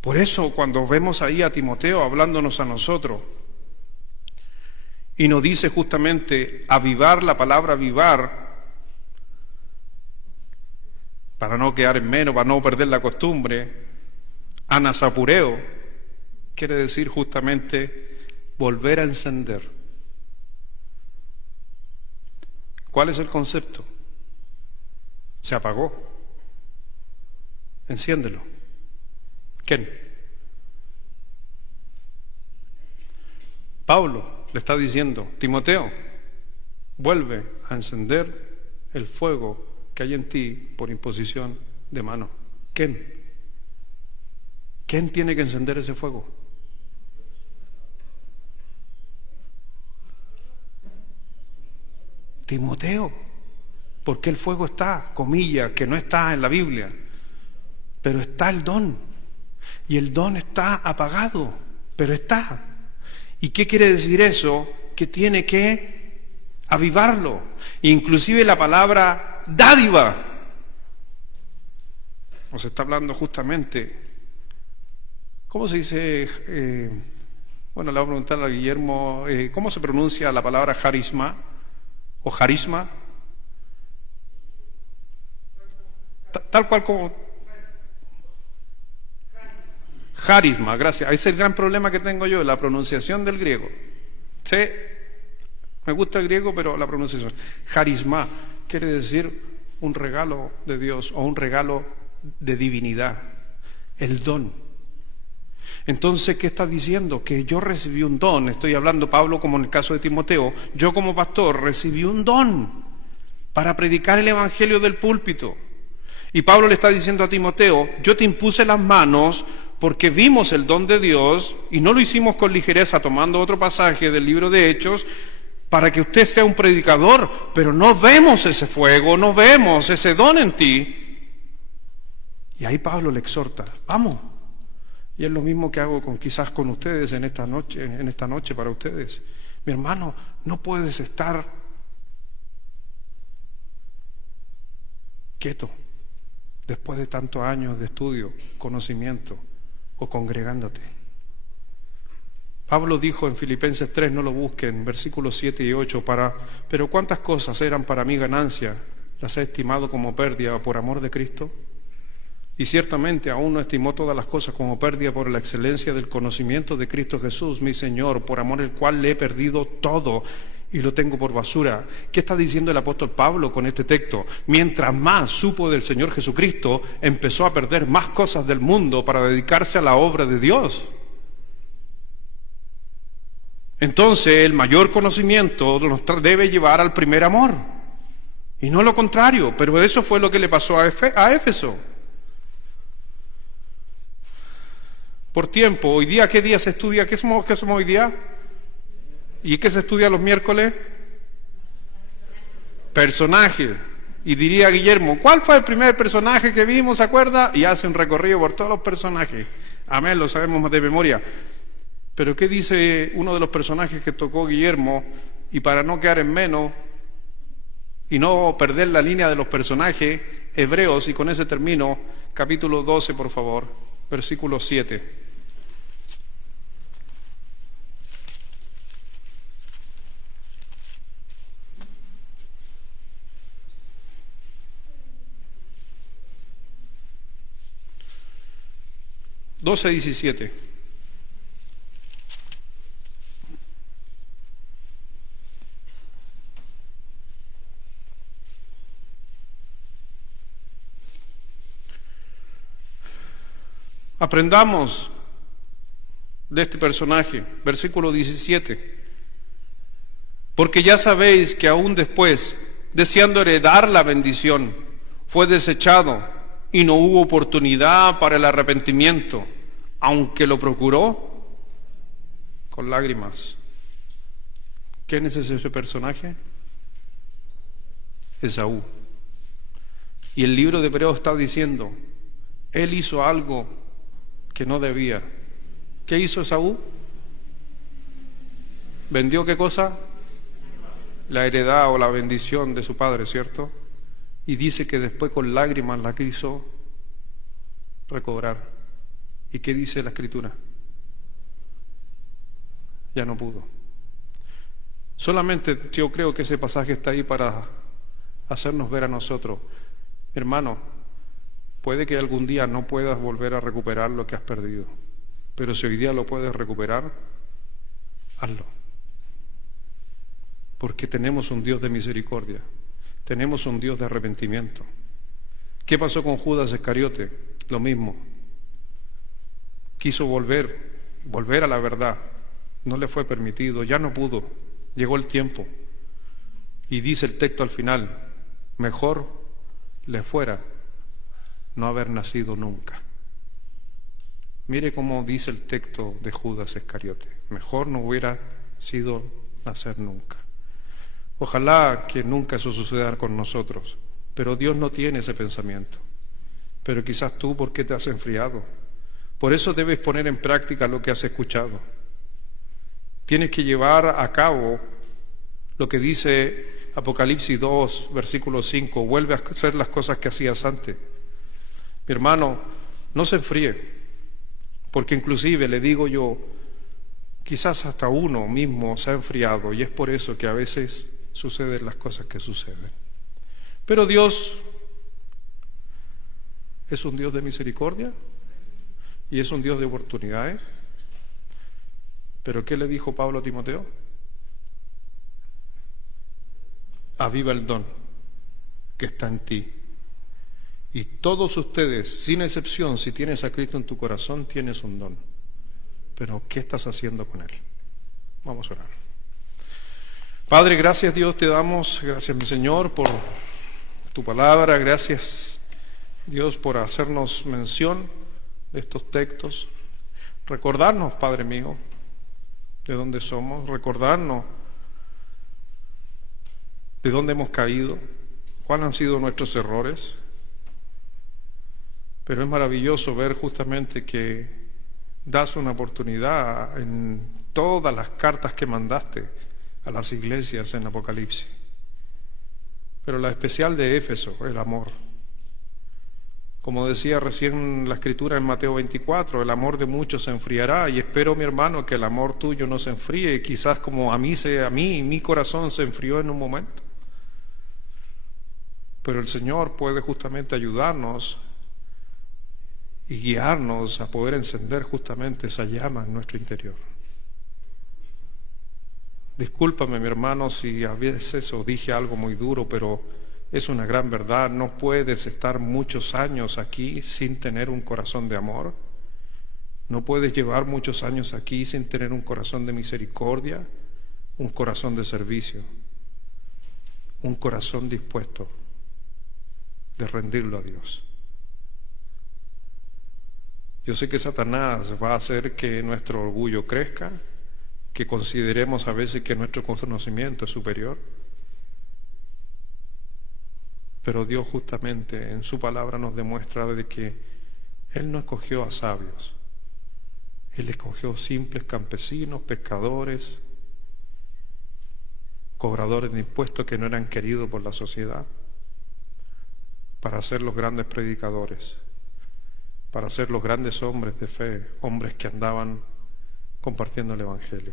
Por eso cuando vemos ahí a Timoteo hablándonos a nosotros y nos dice justamente avivar, la palabra avivar, para no quedar en menos, para no perder la costumbre, anasapureo, quiere decir justamente volver a encender. ¿Cuál es el concepto? Se apagó. Enciéndelo. ¿Quién? Pablo le está diciendo, Timoteo, vuelve a encender el fuego que hay en ti por imposición de mano. ¿Quién? ¿Quién tiene que encender ese fuego? Timoteo, porque el fuego está, comillas, que no está en la Biblia, pero está el don, y el don está apagado, pero está. ¿Y qué quiere decir eso? Que tiene que avivarlo. Inclusive la palabra dádiva nos está hablando justamente, ¿cómo se dice? Bueno, le voy a preguntar a Guillermo, ¿cómo se pronuncia la palabra carisma o carisma? Tal cual como carisma, gracias. Ese es el gran problema que tengo yo, la pronunciación del griego. Sí, me gusta el griego, pero la pronunciación. Carisma quiere decir un regalo de Dios o un regalo de divinidad, el don. Entonces, ¿qué está diciendo? Que yo recibí un don. Estoy hablando, Pablo, como en el caso de Timoteo. Yo como pastor recibí un don para predicar el evangelio del púlpito. Y Pablo le está diciendo a Timoteo, yo te impuse las manos porque vimos el don de Dios y no lo hicimos con ligereza, tomando otro pasaje del libro de Hechos, para que usted sea un predicador, pero no vemos ese fuego, no vemos ese don en ti. Y ahí Pablo le exhorta, vamos. Y es lo mismo que hago quizás con ustedes en esta noche para ustedes. Mi hermano, no puedes estar quieto después de tantos años de estudio, conocimiento o congregándote. Pablo dijo en Filipenses 3, no lo busquen, versículos 7 y 8, pero cuántas cosas eran para mí ganancia, las he estimado como pérdida por amor de Cristo. Y ciertamente aún no estimó todas las cosas como pérdida por la excelencia del conocimiento de Cristo Jesús, mi Señor, por amor del cual le he perdido todo y lo tengo por basura. ¿Qué está diciendo el apóstol Pablo con este texto? Mientras más supo del Señor Jesucristo, empezó a perder más cosas del mundo para dedicarse a la obra de Dios. Entonces el mayor conocimiento nos debe llevar al primer amor y no lo contrario, pero eso fue lo que le pasó a Éfeso. Por tiempo, hoy día, ¿qué día se estudia? ¿Qué somos hoy día? ¿Y qué se estudia los miércoles? Personaje. Y diría Guillermo, ¿cuál fue el primer personaje que vimos? ¿Se acuerda? Y hace un recorrido por todos los personajes. Amén, lo sabemos de memoria. Pero ¿qué dice uno de los personajes que tocó Guillermo? Y para no quedar en menos y no perder la línea de los personajes, Hebreos, y con ese termino, capítulo 12, por favor, versículo 7. Doce 17. Aprendamos de este personaje, versículo 17. Porque ya sabéis que aún después, deseando heredar la bendición, fue desechado y no hubo oportunidad para el arrepentimiento, aunque lo procuró con lágrimas. ¿Quién es ese personaje? Esaú. Y el libro de Hebreos está diciendo, él hizo algo que no debía. ¿Qué hizo Esaú? ¿Vendió qué cosa? La heredad o la bendición de su padre, ¿cierto? Y dice que después con lágrimas la quiso recobrar. ¿Y qué dice la Escritura? Ya no pudo. Solamente yo creo que ese pasaje está ahí para hacernos ver a nosotros, hermano, puede que algún día no puedas volver a recuperar lo que has perdido, pero si hoy día lo puedes recuperar, hazlo. Porque tenemos un Dios de misericordia, tenemos un Dios de arrepentimiento. ¿Qué pasó con Judas Iscariote? Lo mismo. Quiso volver a la verdad, no le fue permitido, ya no pudo, llegó el tiempo. Y dice el texto al final, mejor le fuera no haber nacido nunca. Mire cómo dice el texto de Judas Iscariote, mejor no hubiera sido nacer nunca. Ojalá que nunca eso suceda con nosotros, pero Dios no tiene ese pensamiento. Pero quizás tú, ¿por qué te has enfriado? Por eso debes poner en práctica lo que has escuchado. Tienes que llevar a cabo lo que dice Apocalipsis 2, versículo 5, vuelve a hacer las cosas que hacías antes. Mi hermano, no se enfríe, porque inclusive le digo yo, quizás hasta uno mismo se ha enfriado y es por eso que a veces suceden las cosas que suceden. Pero Dios es un Dios de misericordia y es un Dios de oportunidades. ¿Pero qué le dijo Pablo a Timoteo? Aviva el don que está en ti. Y todos ustedes, sin excepción, si tienes a Cristo en tu corazón, tienes un don. Pero ¿qué estás haciendo con él? Vamos a orar. Padre, gracias Dios te damos, gracias mi Señor por tu palabra, gracias Dios por hacernos mención de estos textos. Recordarnos, Padre mío, de dónde somos, recordarnos de dónde hemos caído, cuáles han sido nuestros errores. Pero es maravilloso ver justamente que das una oportunidad en todas las cartas que mandaste a las iglesias en Apocalipsis. Pero la especial de Éfeso, el amor. Como decía recién la Escritura en Mateo 24, el amor de muchos se enfriará, y espero, mi hermano, que el amor tuyo no se enfríe, quizás como a mí mi corazón se enfrió en un momento. Pero el Señor puede justamente ayudarnos y guiarnos a poder encender justamente esa llama en nuestro interior. Discúlpame, mi hermano, si a veces os dije algo muy duro, pero es una gran verdad. No puedes estar muchos años aquí sin tener un corazón de amor. No puedes llevar muchos años aquí sin tener un corazón de misericordia, un corazón de servicio, un corazón dispuesto de rendirlo a Dios. Yo sé que Satanás va a hacer que nuestro orgullo crezca, que consideremos a veces que nuestro conocimiento es superior. Pero Dios justamente en su palabra nos demuestra de que Él no escogió a sabios. Él escogió simples campesinos, pescadores, cobradores de impuestos que no eran queridos por la sociedad, para ser los grandes predicadores, para ser los grandes hombres de fe, hombres que andaban compartiendo el Evangelio.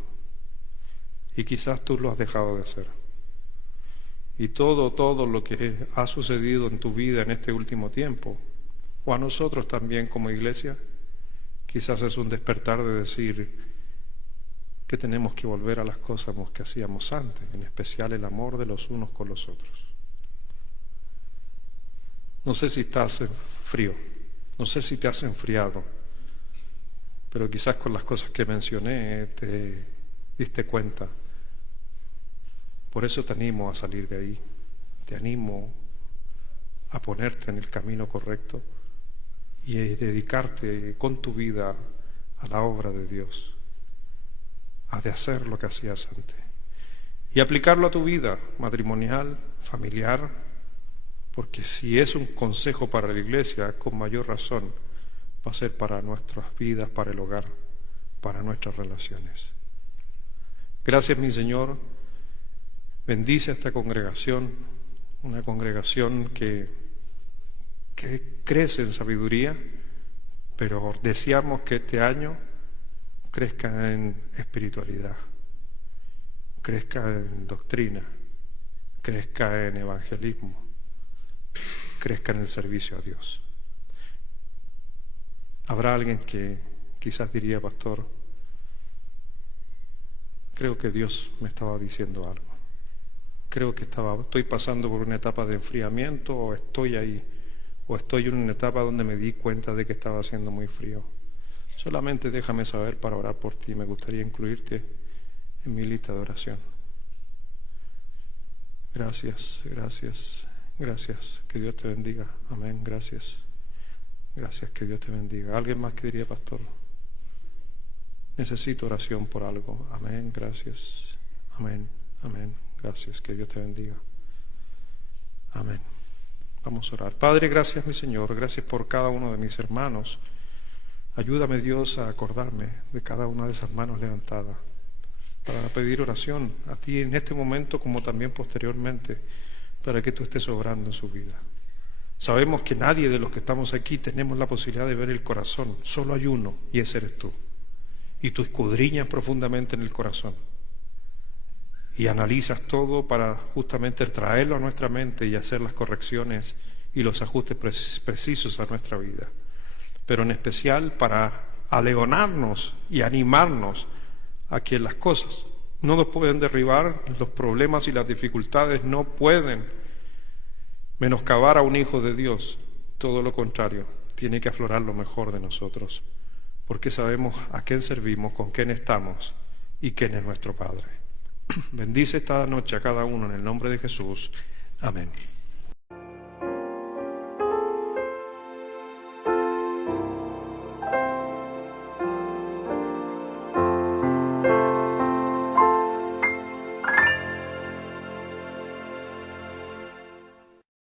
Y quizás tú lo has dejado de hacer. Y todo lo que ha sucedido en tu vida en este último tiempo, o a nosotros también como iglesia, quizás es un despertar de decir que tenemos que volver a las cosas que hacíamos antes, en especial el amor de los unos con los otros. No sé si estás frío, no sé si te has enfriado, pero quizás con las cosas que mencioné te diste cuenta. Por eso te animo a salir de ahí, te animo a ponerte en el camino correcto y a dedicarte con tu vida a la obra de Dios. Has de hacer lo que hacías antes y aplicarlo a tu vida matrimonial, familiar, porque si es un consejo para la iglesia, con mayor razón va a ser para nuestras vidas, para el hogar, para nuestras relaciones. Gracias, mi Señor. Bendice a esta congregación, una congregación que crece en sabiduría, pero deseamos que este año crezca en espiritualidad, crezca en doctrina, crezca en evangelismo, crezca en el servicio a Dios. Habrá alguien que quizás diría, pastor, creo que Dios me estaba diciendo algo. Creo que estoy pasando por una etapa de enfriamiento, o estoy ahí, o estoy en una etapa donde me di cuenta de que estaba haciendo muy frío. Solamente déjame saber para orar por ti. Me gustaría incluirte en mi lista de oración. Gracias, gracias, gracias. Que Dios te bendiga. Amén, gracias. Gracias, que Dios te bendiga. ¿Alguien más que diría, pastor? Necesito oración por algo. Amén, gracias. Amén, amén. Gracias, que Dios te bendiga. Amén. Vamos a orar. Padre, gracias, mi Señor. Gracias por cada uno de mis hermanos. Ayúdame, Dios, a acordarme de cada una de esas manos levantadas para pedir oración a ti en este momento como también posteriormente, para que tú estés obrando en su vida. Sabemos que nadie de los que estamos aquí tenemos la posibilidad de ver el corazón. Solo hay uno, y ese eres tú. Y tú escudriñas profundamente en el corazón y analizas todo para justamente traerlo a nuestra mente y hacer las correcciones y los ajustes precisos a nuestra vida. Pero en especial para alegonarnos y animarnos a que las cosas no nos pueden derribar, los problemas y las dificultades no pueden menoscabar a un hijo de Dios. Todo lo contrario, tiene que aflorar lo mejor de nosotros, porque sabemos a quién servimos, con quién estamos y quién es nuestro Padre. Bendice esta noche a cada uno en el nombre de Jesús. Amén.